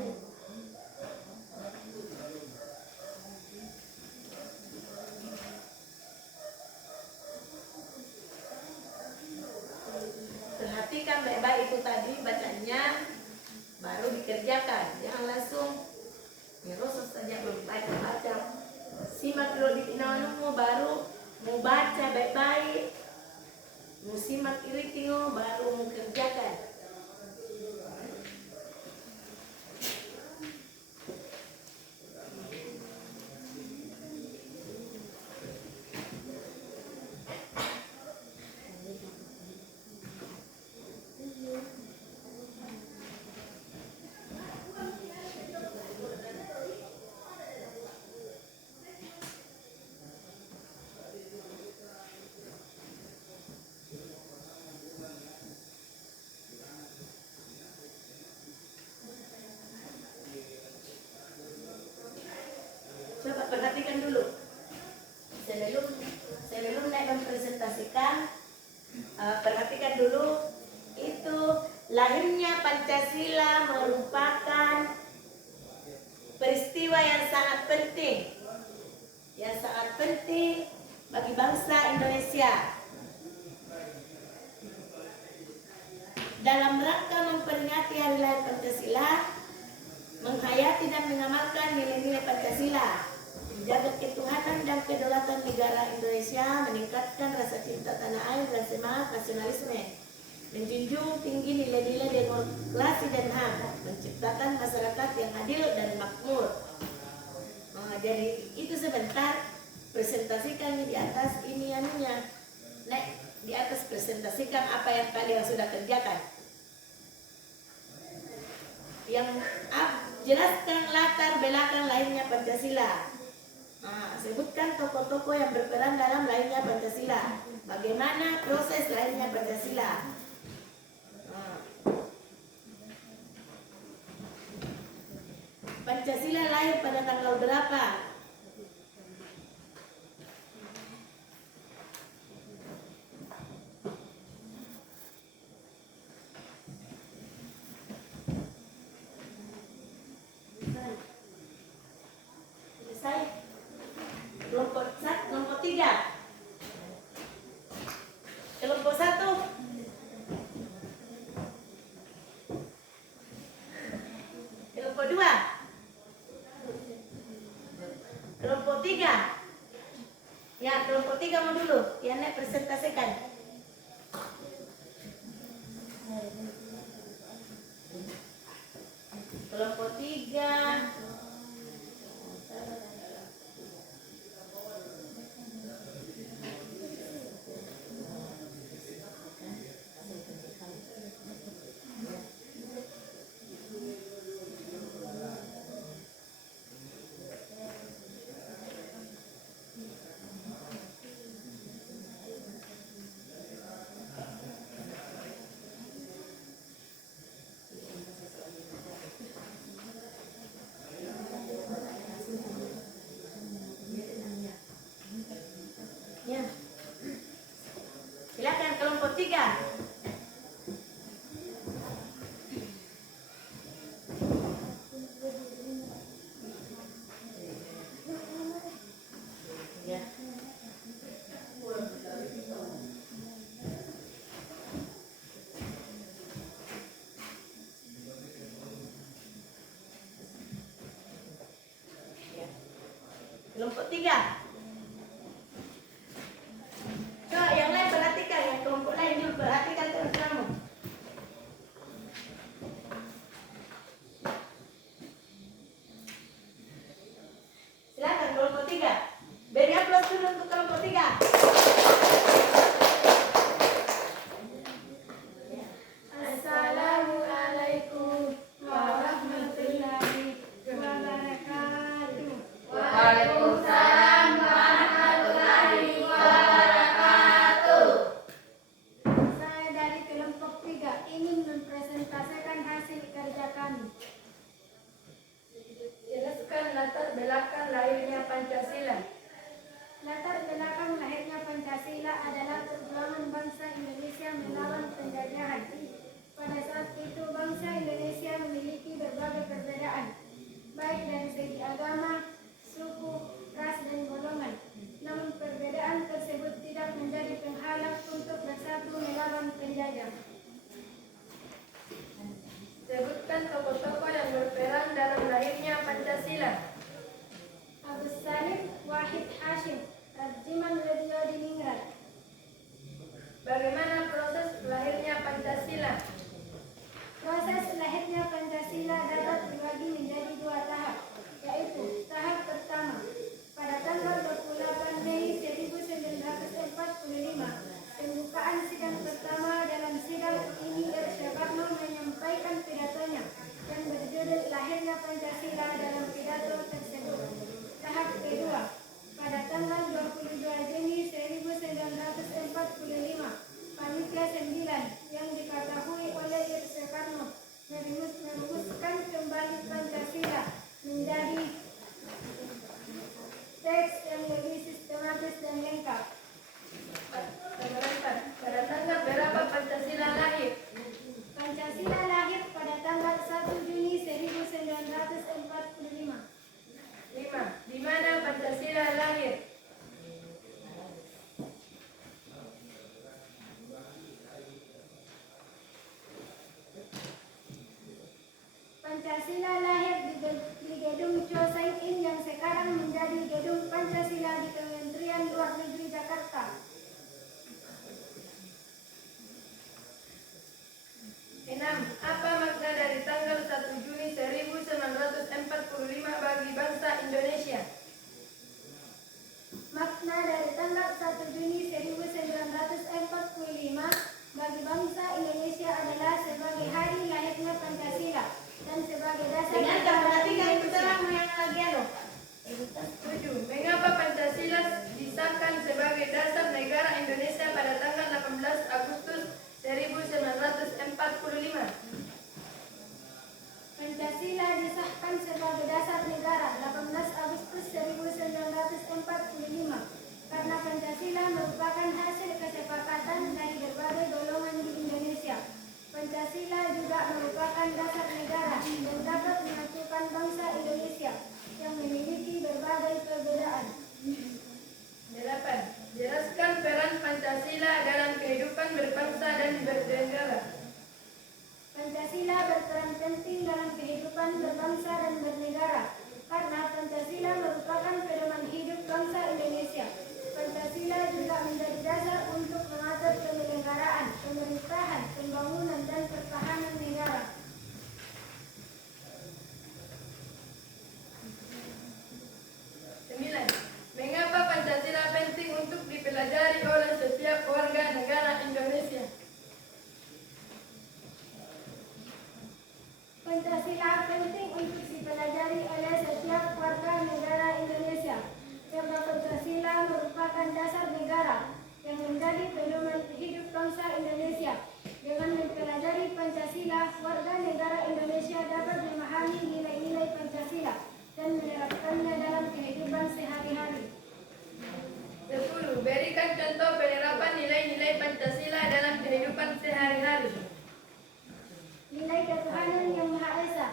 Perhatikan baik-baik itu tadi bacanya, baru dikerjakan. Jangan langsung nyerosot saja belum baca. Simak dulu di inawanmu, baru mau baca baik-baik. Mau simak iritingo, baru mau kerjakan. Coba perhatikan dulu. Sebelum naik mempresentasikan, perhatikan dulu itu lahirnya Pancasila merupakan peristiwa yang sangat penting bagi bangsa Indonesia. Dalam rangka memperingati Hari Lahir Pancasila, menghayati dan mengamalkan nilai-nilai Pancasila, menjaga ketuhanan dan kedaulatan negara Indonesia, meningkatkan rasa cinta tanah air dan semangat nasionalisme, menjunjung tinggi nilai-nilai demokrasi dan HAM, menciptakan masyarakat yang adil dan makmur. Jadi itu sebentar, presentasikan di atas ini anunya. Di atas presentasikan apa yang kalian sudah kerjakan. Yang jelaskan latar belakang lahirnya Pancasila. Sebutkan tokoh-tokoh yang berperan dalam lahirnya Pancasila. Bagaimana proses lahirnya Pancasila. Pancasila lahir pada tanggal berapa? Kelompok 3. Kelompok 1. Kelompok 2. Kelompok 3. Ya, kelompok 3 mau dulu. Ya, Nek presentasikan. Kelompok 3. Ya. Silakan kelompok 3. Ya. Kelompok 3. Yang lain perhatikan, yang kelompok lain dulu perhatikan terus kamu. Silakan kelompok 3. Beri aplaus dulu untuk kelompok 3. lahirnya Pancasila. Latar belakang lahirnya Pancasila adalah perjuangan bangsa Indonesia melawan penjajahan. Pada saat itu bangsa Indonesia memiliki berbagai perbedaan, baik dari segi agama, suku, ras, dan golongan. Namun perbedaan tersebut tidak menjadi penghalang untuk bersatu melawan penjajah. Sebutkan tokoh-tokoh yang berperan dalam lahirnya Pancasila. Agus Salim, Wahid Hashim, Rajiman Radio Diningrat. Bagaimana proses lahirnya Pancasila? Proses lahirnya Pancasila dapat dibagi menjadi dua tahap, yaitu tahap pertama. Pada tanggal 28 Mei 1945, pembukaan sidang pertama. Dalam sidang ini Soekarno menyampaikan pidatonya yang berjudul Lahirnya Pancasila. Dalam pidato tersebut, tahap kedua, pada tanggal 22 Juni 1945, Panitia 9 yang diketahui oleh Soekarno merumuskan kembali Pancasila menjadi teks yang lebih sistematis dan lengkap. Pada tanggal berapa Pancasila lahir? Pancasila lahir pada tanggal 1 Juni 1945. 5. Di mana Pancasila lahir? Pancasila lahir di Gedung Cho Sain In yang sekarang menjadi Gedung Pancasila di Kementerian Luar Negeri Jakarta. 6. Apa makna dari tanggal 1 Juni 1945 bagi bangsa Indonesia? Makna dari tanggal 1 Juni 1945 bagi bangsa Indonesia adalah sebagai hari lahirnya Pancasila dan sebagai dasar. Dengarkan, perhatikan itu terang yang lagi anu. 7. Mengapa Pancasila disahkan sebagai dasar negara Indonesia pada tanggal 18 Agustus 1945? Pancasila disahkan sebagai dasar negara 18 Agustus 1945 karena Pancasila merupakan hasil kesepakatan dari berbagai golongan di Indonesia. Pancasila juga merupakan dasar negara dan dapat menyatukan bangsa Indonesia yang memiliki berbagai perbedaan. 8. Jelaskan peran Pancasila dalam kehidupan berbangsa dan bernegara. Pancasila berperan penting dalam kehidupan berbangsa dan bernegara karena Pancasila merupakan pedoman hidup bangsa Indonesia. Pancasila juga menjadi dasar untuk mengatur penyelenggaraan, pemerintahan, pembangunan, dan pertahanan negara. 9. Mengapa Pancasila penting untuk dipelajari oleh setiap warga negara Indonesia? Pancasila penting untuk dipelajari oleh setiap warga negara Indonesia karena Pancasila merupakan dasar negara yang menjadi pedoman hidup bangsa Indonesia. Dengan mempelajari Pancasila, warga negara Indonesia dapat memahami nilai-nilai Pancasila dan menerapkannya dalam kehidupan sehari-hari. 10. Berikan contoh penerapan nilai-nilai Pancasila dalam kehidupan sehari-hari. Nilai ketuhanan yang Maha Esa,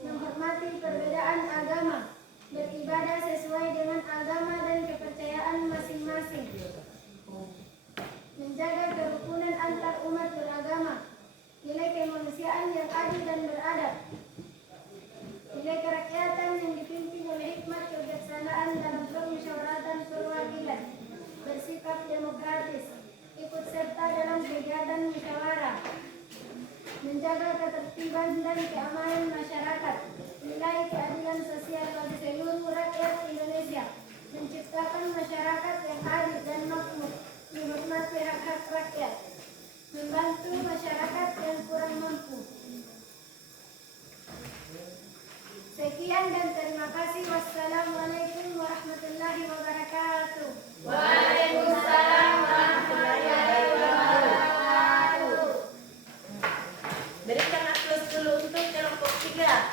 menghormati perbedaan agama, beribadah sesuai dengan agama dan kepercayaan masing-masing, menjaga kerukunan antar umat beragama, nilai kemanusiaan yang adil dan beradab, nilai kerakyatan yang dipimpin oleh hikmat kebijaksanaan dalam permusyawaratan perwakilan, bersikap demokratis, ikut serta dalam kegiatan musyawarah, menjaga ketertiban dan keamanan masyarakat, nilai keadilan sosial bagi seluruh rakyat Indonesia, menciptakan masyarakat yang adil dan makmur, menghormati hak-hak rakyat, membantu masyarakat yang kurang mampu. Sekian dan terima kasih. Wassalamualaikum warahmatullahi wabarakatuh. Waalaikumsalam warahmatullahi wabarakatuh. Berikan aplaus dulu untuk kelompok 3.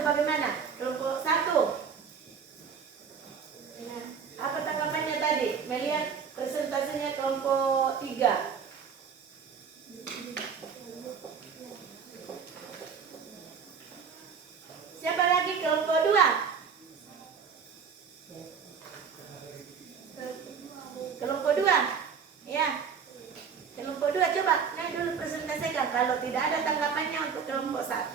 atau bagaimana? Kelompok 1. Apa tanggapannya tadi? Melihat presentasinya kelompok 3. Siapa lagi kelompok 2? Kelompok 2. Ya. Kelompok 2 coba naik dulu presentasikan. Kalau tidak ada tanggapannya untuk kelompok 3,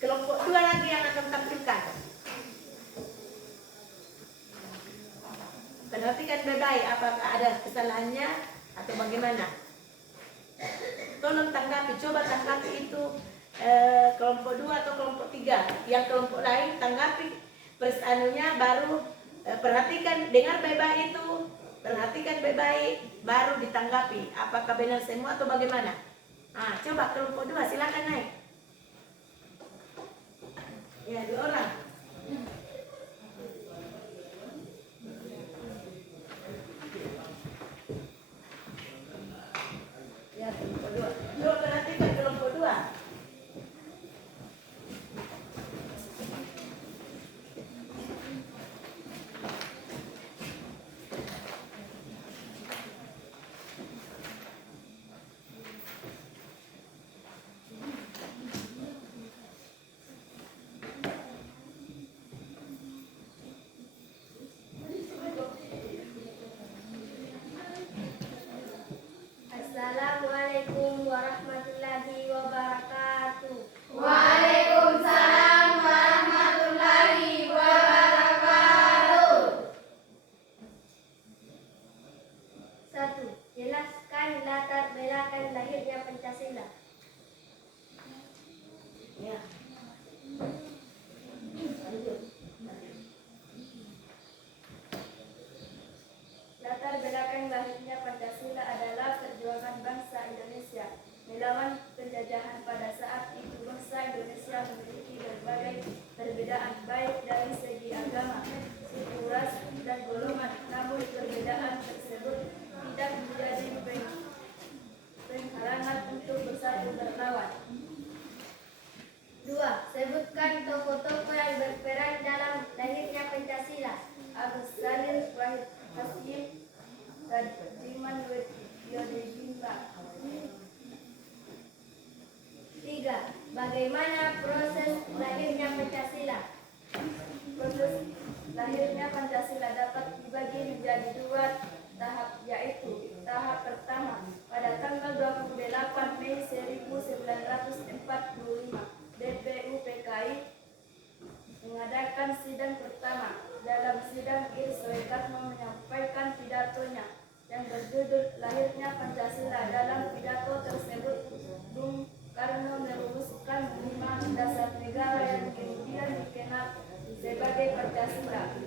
kelompok 2 lagi yang akan tampilkan. Perhatikan baik-baik apakah ada kesalahannya atau bagaimana. Tolong tanggapi, coba tanggapi itu kelompok 2 atau kelompok 3. Yang kelompok lain tanggapi persanunya baru perhatikan, dengar baik-baik itu, perhatikan baik-baik baru ditanggapi apakah benar semua atau bagaimana. Coba kelompok 2 silakan naik. Ya, 2 orang. Ya, kelompok 2. Coba perhatikan kelompok 2. Assalamualaikum warahmatullahi wabarakatuh. Waalaikumsalam warahmatullahi wabarakatuh. 1. Jelaskan latar belakang lahirnya Pancasila. Ya. Latar belakang lahirnya Pancasila adalah perjuangan bangsa Indonesia melawan penjajahan. Pada saat itu bangsa Indonesia memiliki berbagai perbedaan baik dari segi agama, suku, ras, dan golongan. Namun perbedaan tersebut tidak menjadi penghalangan untuk bersatu berlawan. 2. Sebutkan tokoh-tokoh yang berperan dalam lahirnya Pancasila. Agus Salim, Wahid Hasyim, Sudirman, Yodhibinda. 3. Bagaimana proses lahirnya Pancasila? Proses lahirnya Pancasila dapat dibagi menjadi 2 tahap, yaitu tahap pertama pada tanggal 28 Mei 1945 BPUPKI mengadakan sidang pertama. Dalam sidang ini Soekarno menyampaikan pidatonya yang berjudul Lahirnya Pancasila. Dalam pidato tersebut Bung Karno merumuskan 5 dasar negara yang kemudian dikenal sebagai Pancasila.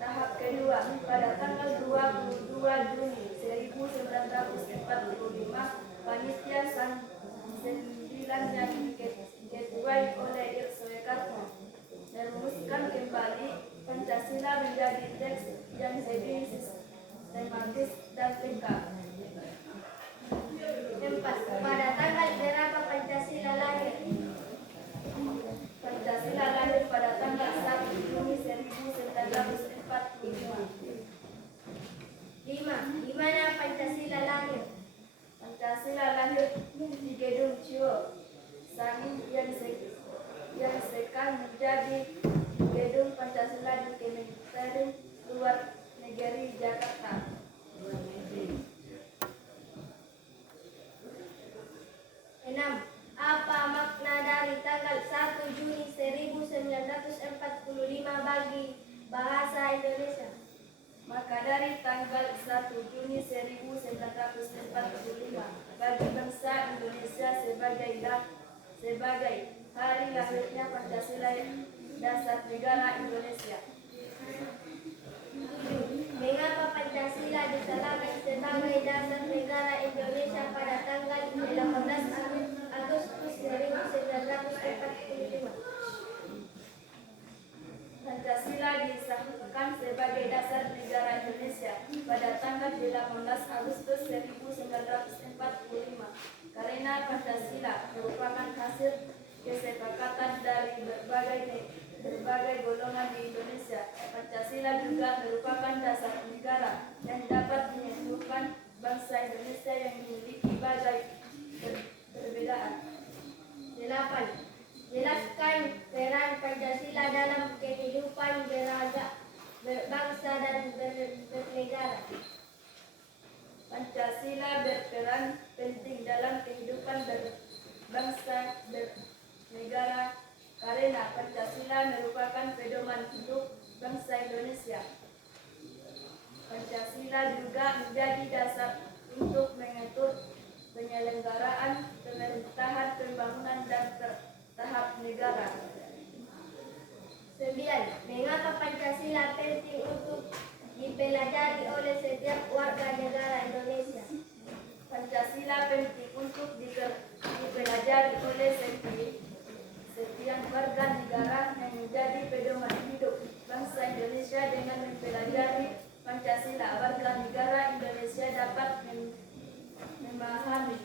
Tahap kedua pada tanggal 22 Juni 1945 panitia 9 yang diketuai oleh Soekarno merumuskan kembali Pancasila menjadi teks yang lebih sistematis dan lengkap. 4. Pada tanggal berapa Pancasila lahir? Pancasila lahir pada tanggal 1 Juni 1945. 5. Di mana Pancasila lahir? Pancasila lahir di Gedung Chio Sangi yang sekarang menjadi Gedung Pancasila di Kementerian Luar Negeri Jakarta. 6. Apa makna dari tanggal 1 Juni 1945 bagi bahasa Indonesia? Maka dari tanggal 1 Juni 1945 bagi bangsa Indonesia sebagai hari lahirnya Pancasila, dasar negara Indonesia. 7. Mengapa Pancasila disalahkan sebagai dasar negara Indonesia pada tanggal 18 Agustus 1945? Pancasila disahkan sebagai dasar negara Indonesia pada tanggal 18 Agustus 1945 karena Pancasila merupakan hasil kesepakatan dari berbagai golongan di Indonesia. Pancasila juga merupakan dasar negara yang dapat menyatukan bangsa Indonesia yang memiliki berbagai perbedaan. 8. Jelaskan peran Pancasila dalam kehidupan berbangsa dan bernegara. Pancasila berperan penting dalam kehidupan berbangsa bernegara karena Pancasila merupakan pedoman hidup bangsa Indonesia. Pancasila juga menjadi dasar untuk mengatur penyelenggaraan pemerintahan, pembangunan, dan tahap negara. 9. Mengapa Pancasila penting untuk dipelajari oleh setiap warga negara Indonesia? Pancasila penting untuk dipelajari oleh setiap warga negara yang menjadi pedoman hidup bangsa Indonesia. Dengan mempelajari Pancasila, warga negara Indonesia dapat memahami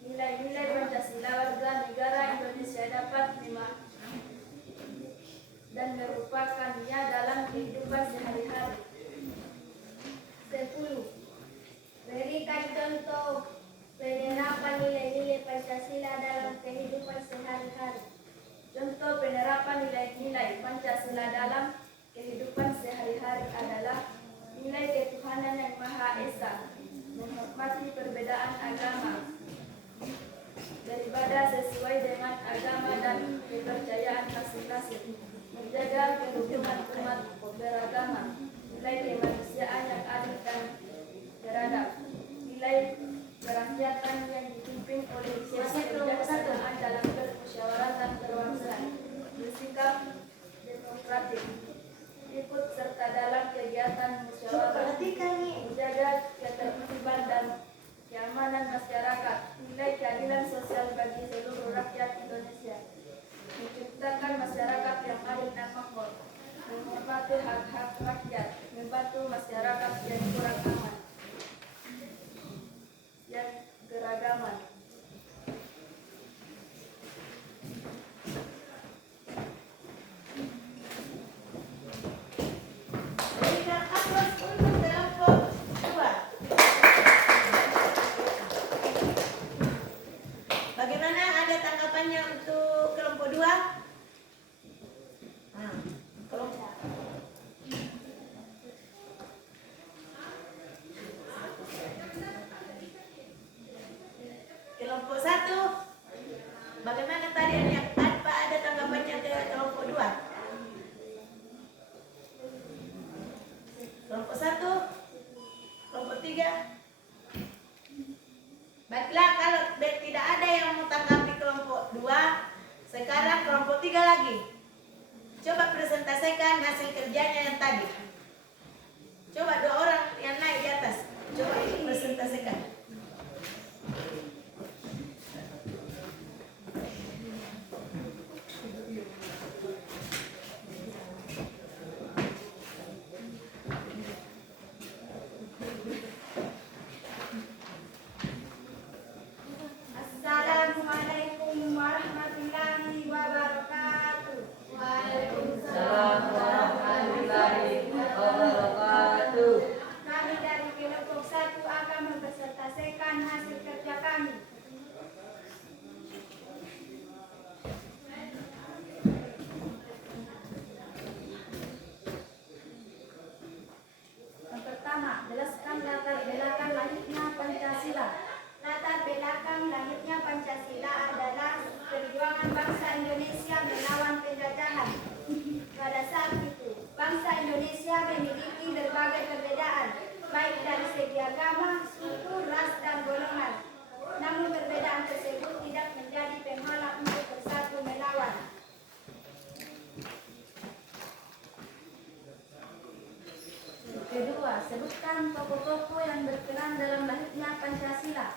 nilai-nilai Pancasila. Warga negara Indonesia dapat dan merupakannya dalam kehidupan sehari-hari. 10. Berikan contoh penerapan nilai-nilai Pancasila dalam kehidupan sehari-hari. Contoh penerapan nilai-nilai Pancasila dalam kehidupan sehari-hari adalah nilai ketuhanan yang Maha Esa, menghormati perbedaan agama, beribadah sesuai dengan agama dan kepercayaan masing-masing, menjaga kerukunan umat beragama, nilai kemanusiaan yang adil dan beradab, nilai kerakyatan yang dipimpin oleh kebijaksanaan dalam permusyawaratan kebangsaan, bersikap demokratik, ikut serta dalam kegiatan musyawarah, menjaga ketertiban dan keamanan masyarakat, nilai keadilan sosial bagi seluruh rakyat Indonesia, menciptakan masyarakat yang adil dan makmur, menghormati hak-hak rakyat, membantu masyarakat yang kurang aman, yang keragaman. Berikan aplaus untuk kelompok 2. Bagaimana, ada tanggapannya untuk kelompok 2? Kelompok 1, bagaimana tadi, apa ada tanggapannya ke kelompok 2? Kelompok 1, kelompok 3. Baiklah, kalau tidak ada yang mau tanggapi kelompok 2, sekarang kelompok 3 lagi. Coba presentasikan hasil kerjanya yang tadi. Coba 2 orang yang naik di atas, coba presentasikan. Assalamualaikum warahmatullahi wabarakatuh. Waalaikumsalam warahmatullahi wabarakatuh. Kami dari kelompok 1 akan mempresentasikan hasil kerja kami. Yang pertama, jelaskan latar belakang lahirnya Pancasila. Latar belakang lahirnya Pancasila adalah perjuangan bangsa Indonesia melawan penjajahan. Pada saat itu, bangsa Indonesia memiliki berbagai perbedaan, baik dari segi agama, suku, ras, dan golongan. Namun perbedaan tersebut tidak menjadi penghalang untuk bersatu melawan. Kedua, sebutkan tokoh-tokoh yang berperan dalam lahirnya Pancasila.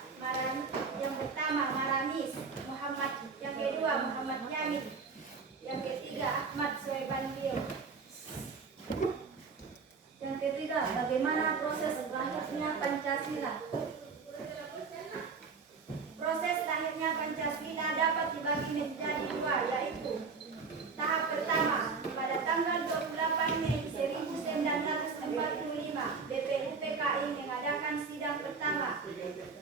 Yang pertama Maramis Muhammad, yang kedua Muhammad Yamin, yang ketiga Ahmad Soebandio. Yang ketiga, bagaimana proses lahirnya Pancasila? Proses lahirnya Pancasila dapat dibagi menjadi dua, yaitu tahap pertama pada tanggal 28 Mei 1945 BPUPKI mengadakan sidang pertama.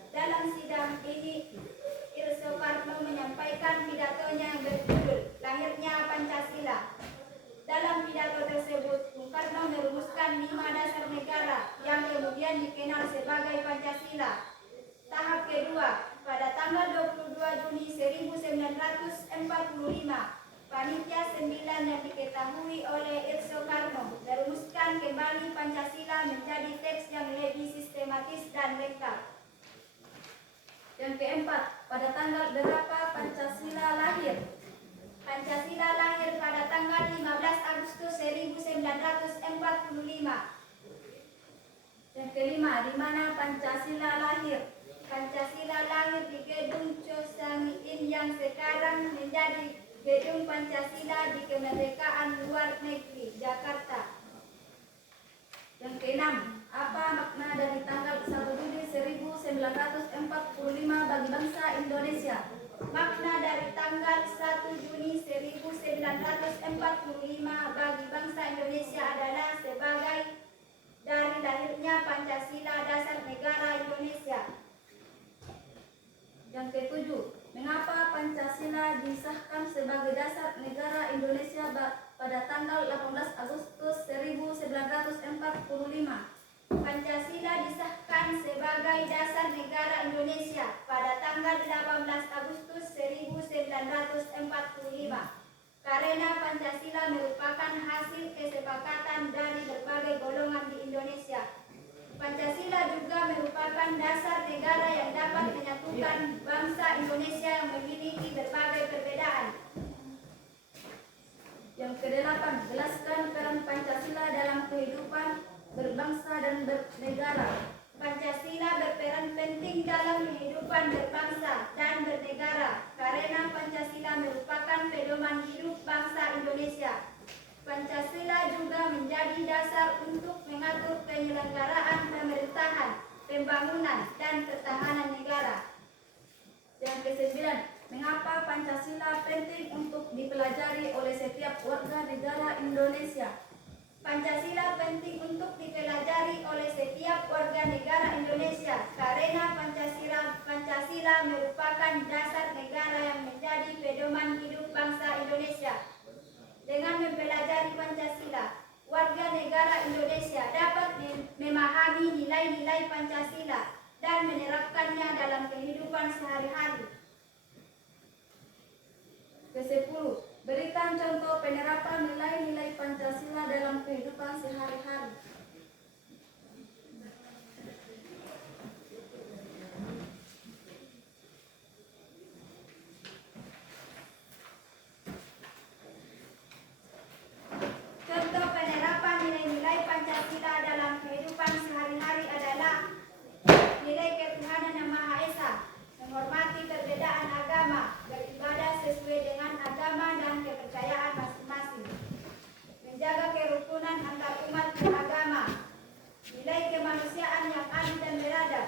Dalam sidang ini Soekarno menyampaikan pidatonya yang berjudul Lahirnya Pancasila. Dalam pidato tersebut, Bung Karno merumuskan 5 dasar negara yang kemudian dikenal sebagai Pancasila. Tahap kedua, pada tanggal 22 Juni 1945, Panitia 9 yang diketahui oleh Soekarno merumuskan kembali Pancasila menjadi teks yang lebih sistematis dan lengkap. Yang keempat, pada tanggal berapa Pancasila lahir? Pancasila lahir pada tanggal 15 Agustus 1945. Yang kelima, di mana Pancasila lahir? Pancasila lahir di Gedung Chosamiin yang sekarang menjadi Gedung Pancasila di Kemerdekaan Luar Negeri, Jakarta. Yang keenam, apa makna dari tanggal 1 Juli 1945 bagi bangsa Indonesia? Makna dari tanggal 1 Juni 1945 bagi bangsa Indonesia adalah sebagai dari lahirnya Pancasila dasar negara Indonesia. Yang ketujuh, mengapa Pancasila disahkan sebagai dasar negara Indonesia pada tanggal 18 Agustus 1945? Pancasila disahkan sebagai dasar negara Indonesia pada tanggal 18 Agustus 1945 karena Pancasila merupakan hasil kesepakatan dari berbagai golongan di Indonesia. Pancasila juga merupakan dasar negara yang dapat menyatukan bangsa Indonesia yang memiliki berbagai perbedaan. Yang kedelapan, jelaskan peran Pancasila dalam kehidupan berbangsa dan bernegara. Pancasila berperan penting dalam kehidupan berbangsa dan bernegara karena Pancasila merupakan pedoman hidup bangsa Indonesia. Pancasila juga menjadi dasar untuk mengatur penyelenggaraan pemerintahan, pembangunan, dan pertahanan negara. Yang kesembilan, mengapa Pancasila penting untuk dipelajari oleh setiap warga negara Indonesia? Pancasila penting untuk dipelajari oleh setiap warga negara Indonesia karena Pancasila merupakan dasar negara yang menjadi pedoman hidup bangsa Indonesia. Dengan mempelajari Pancasila, warga negara Indonesia dapat memahami nilai-nilai Pancasila dan menerapkannya dalam kehidupan sehari-hari. Kesepuluh, berikan contoh penerapan nilai-nilai Pancasila dalam kehidupan sehari-hari. Contoh penerapan nilai-nilai Pancasila dalam kehidupan sehari-hari adalah nilai ketuhanan yang Maha Esa, menghormati perbedaan agama, beribadah sesuai dengan agama dan kepercayaan masing-masing, menjaga kerukunan antar umat beragama, nilai kemanusiaan yang adil dan beradab,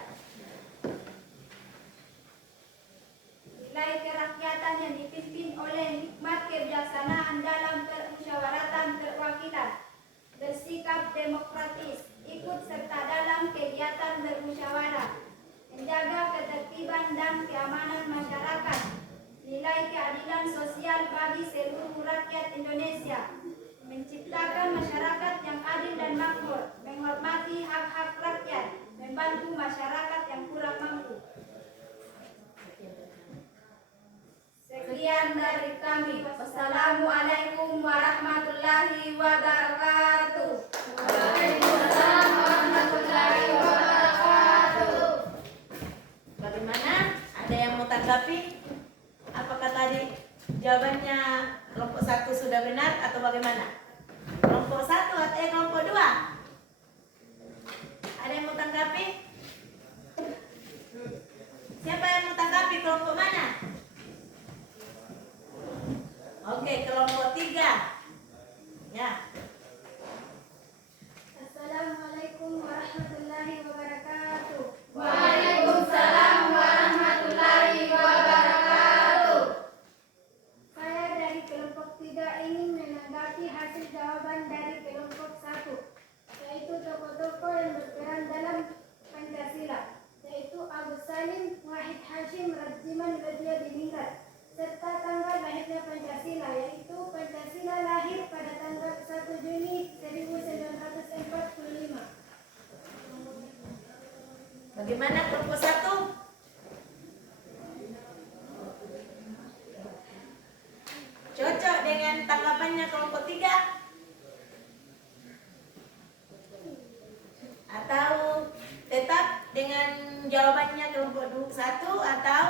nilai kerakyatan yang dipimpin oleh hikmat kebijaksanaan dalam permusyawaratan perwakilan, bersikap demokratis, ikut serta dalam kegiatan bermusyawarah, menjaga ketertiban dan keamanan masyarakat, nilai keadilan sosial bagi seluruh rakyat Indonesia, menciptakan masyarakat yang adil dan makmur, menghormati hak-hak rakyat, membantu masyarakat yang kurang mampu. Sekian dari kami. Wassalamualaikum warahmatullahi wabarakatuh. Waalaikumsalam warahmatullahi wabarakatuh. Bagaimana? Ada yang mau tanggapi? Apakah tadi jawabannya kelompok 1 sudah benar atau bagaimana? Kelompok 1 atau kelompok 2? Ada yang mau tanggapi? Siapa yang mau tanggapi? Kelompok mana? Oke, kelompok 3. Ya. Assalamualaikum warahmatullahi wabarakatuh. Waalaikumsalam warahmatullahi wabarakatuh. Bagaimana kelompok 1? Cocok dengan tanggapannya kelompok 3? Atau tetap dengan jawabannya kelompok 1 atau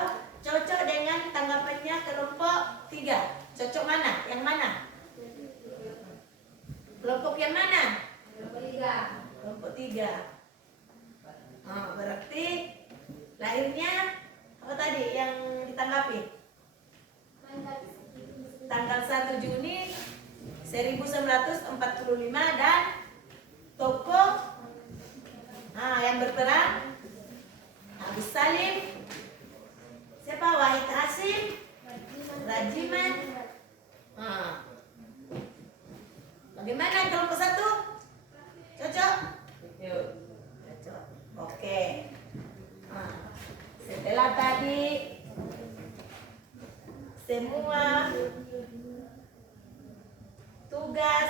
cocok dengan tanggapannya kelompok 3? Cocok mana? Yang mana? Kelompok yang mana? Kelompok 3. Berarti lahirnya apa tadi yang ditanggapi? Tanggal 1 Juni 1945 dan tokoh yang berperan Agus Salim, siapa? Wahid Hasim, Rajiman. Bagaimana kelompok 1? Cocok? Cocok. Oke. Setelah tadi semua tugas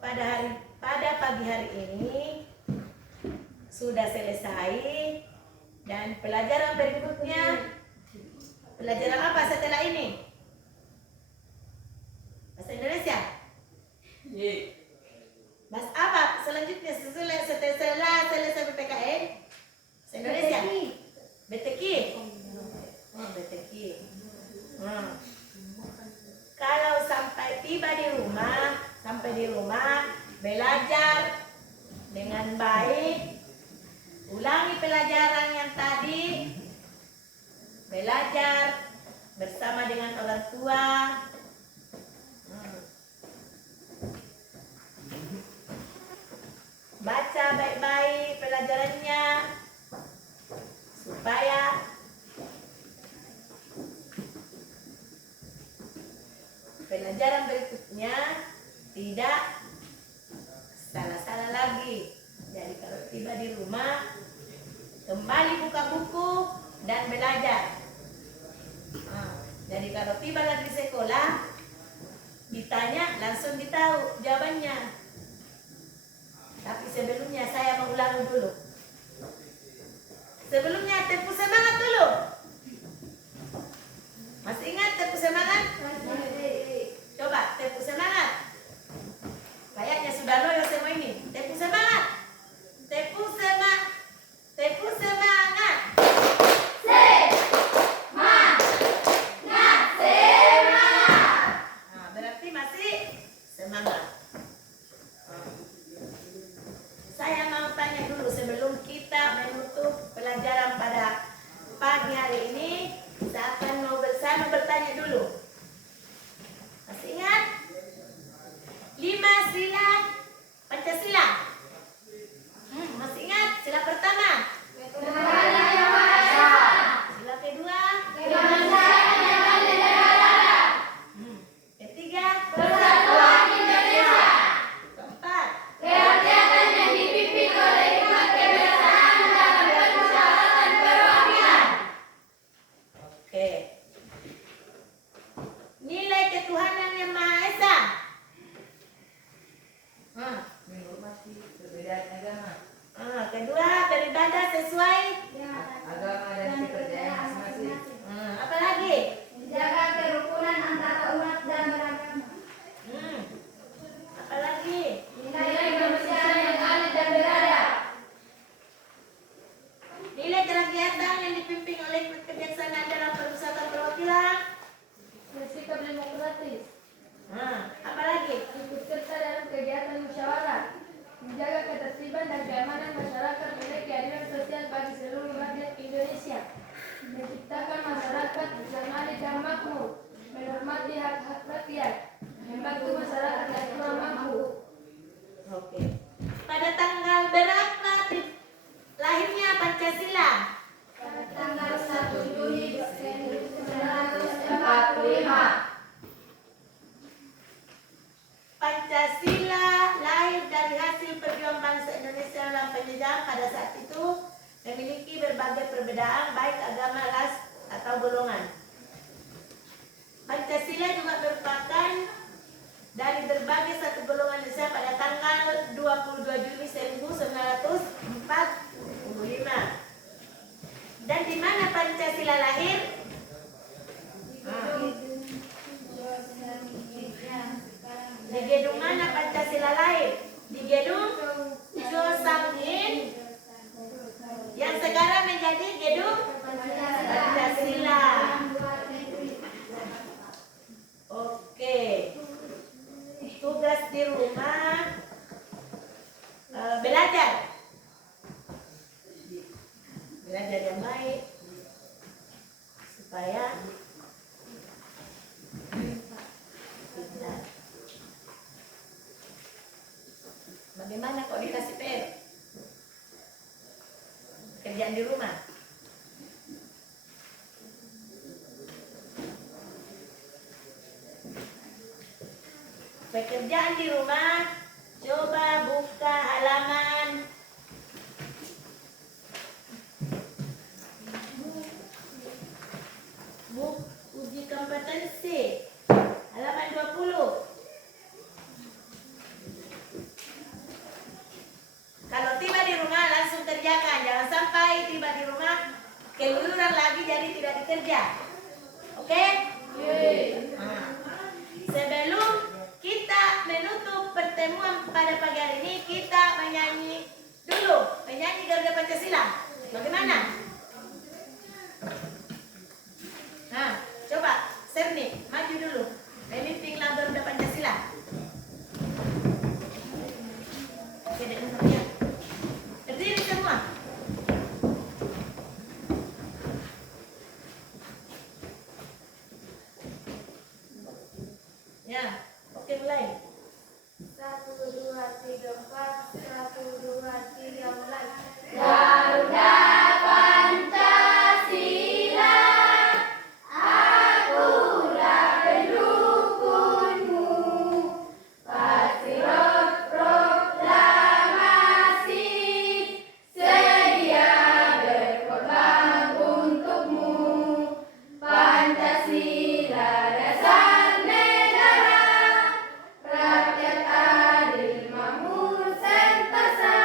pada pagi hari ini sudah selesai, dan pelajaran berikutnya, pelajaran apa setelah ini? Bahasa Indonesia? Mas apa selanjutnya setelah selesai PPKN? Bahasa Indonesia? BTQ. BTQ. Kalau sampai di rumah belajar dengan baik, ulangi pelajaran yang tadi, belajar bersama dengan orang tua. Baca baik-baik pelajarannya supaya pelajaran berikutnya tidak salah-salah lagi. Jadi kalau tiba di rumah, kembali buka buku dan belajar. Jadi kalau tiba lagi di sekolah, ditanya langsung ditahu jawabannya. Tapi sebelumnya saya mau ulangi dulu. Sebelumnya tepu semangat dulu. Masih ingat tepu semangat? Coba tepu semangat. Kayaknya sudah loyo semua ini. Tepu semangat. Tepu semangat. Tepu semangat. Berarti masih semangat. Saya mau tanya dulu sebelum kita menutup pelajaran pada pagi hari ini. Saya mau bertanya dulu. Masih ingat? 5 sila Pancasila. Masih ingat? Sila pertama. Sila kedua. Ketiga. Persatuan Indonesia. Keempat. Kerakyatan yang dipimpin oleh hikmat kebiasaan dalam permusyawaratan perwakilan. Oke. di rumah belajar yang baik supaya pintar. Bagaimana kok dikasih PR? Kerjaan di rumah. Pekerjaan di rumah, coba buka halaman uji kompetensi halaman 20. Kalau tiba di rumah langsung kerjakan, jangan sampai tiba di rumah keluyuran lagi jadi tidak dikerja. Oke? Nah, sebelum kita menutup pertemuan pada pagi hari ini, kita menyanyi dulu, menyanyi Garuda Pancasila. Bagaimana? Nah, coba Serni, maju dulu. Memimpinlah Garuda Pancasila. Oke, dengar. Berdiri semua. Ya, oke mulai. 1, 2, 3, 4. 1, 2, 3 mulai. Garuda Pancasila, akulah pendukunmu. Patriot proklamasi, sedia berkorban untukmu. Pancasila dasar negara, rakyat adil makmur sentosa,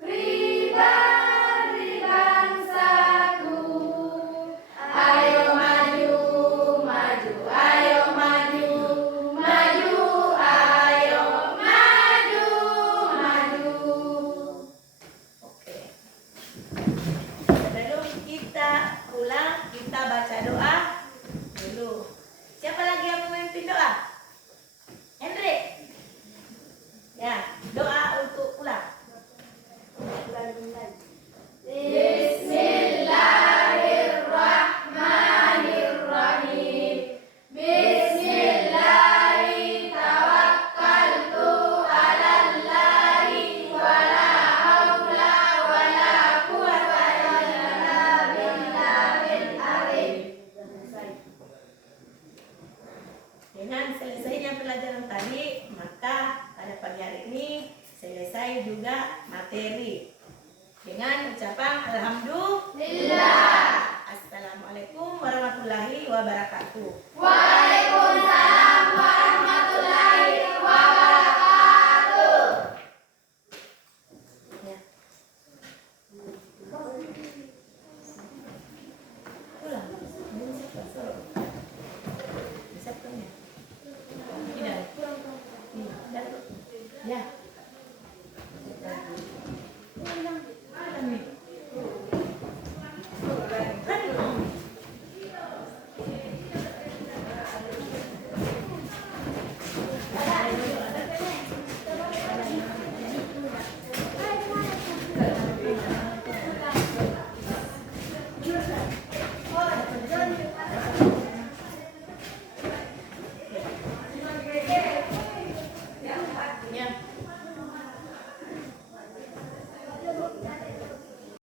pribadi bangsaku. Ayo maju, maju, ayo maju, maju, ayo maju, maju. Oke. Sebelum kita pulang, kita baca doa dulu. Siapa lagi yang memimpin doa? Hendrik. Ya, doa untuk pulang. Bismillahirrahmanirrahim. Bismillahi tawakkaltu 'alallahi wa la haula wa la quwwata illa billahil azim. Dengan selesainya pelajaran tadi, maka pada pagi hari ini selesai juga materi dengan ucapan alhamdulillah. Assalamualaikum warahmatullahi wabarakatuh. Waalaikumsalam.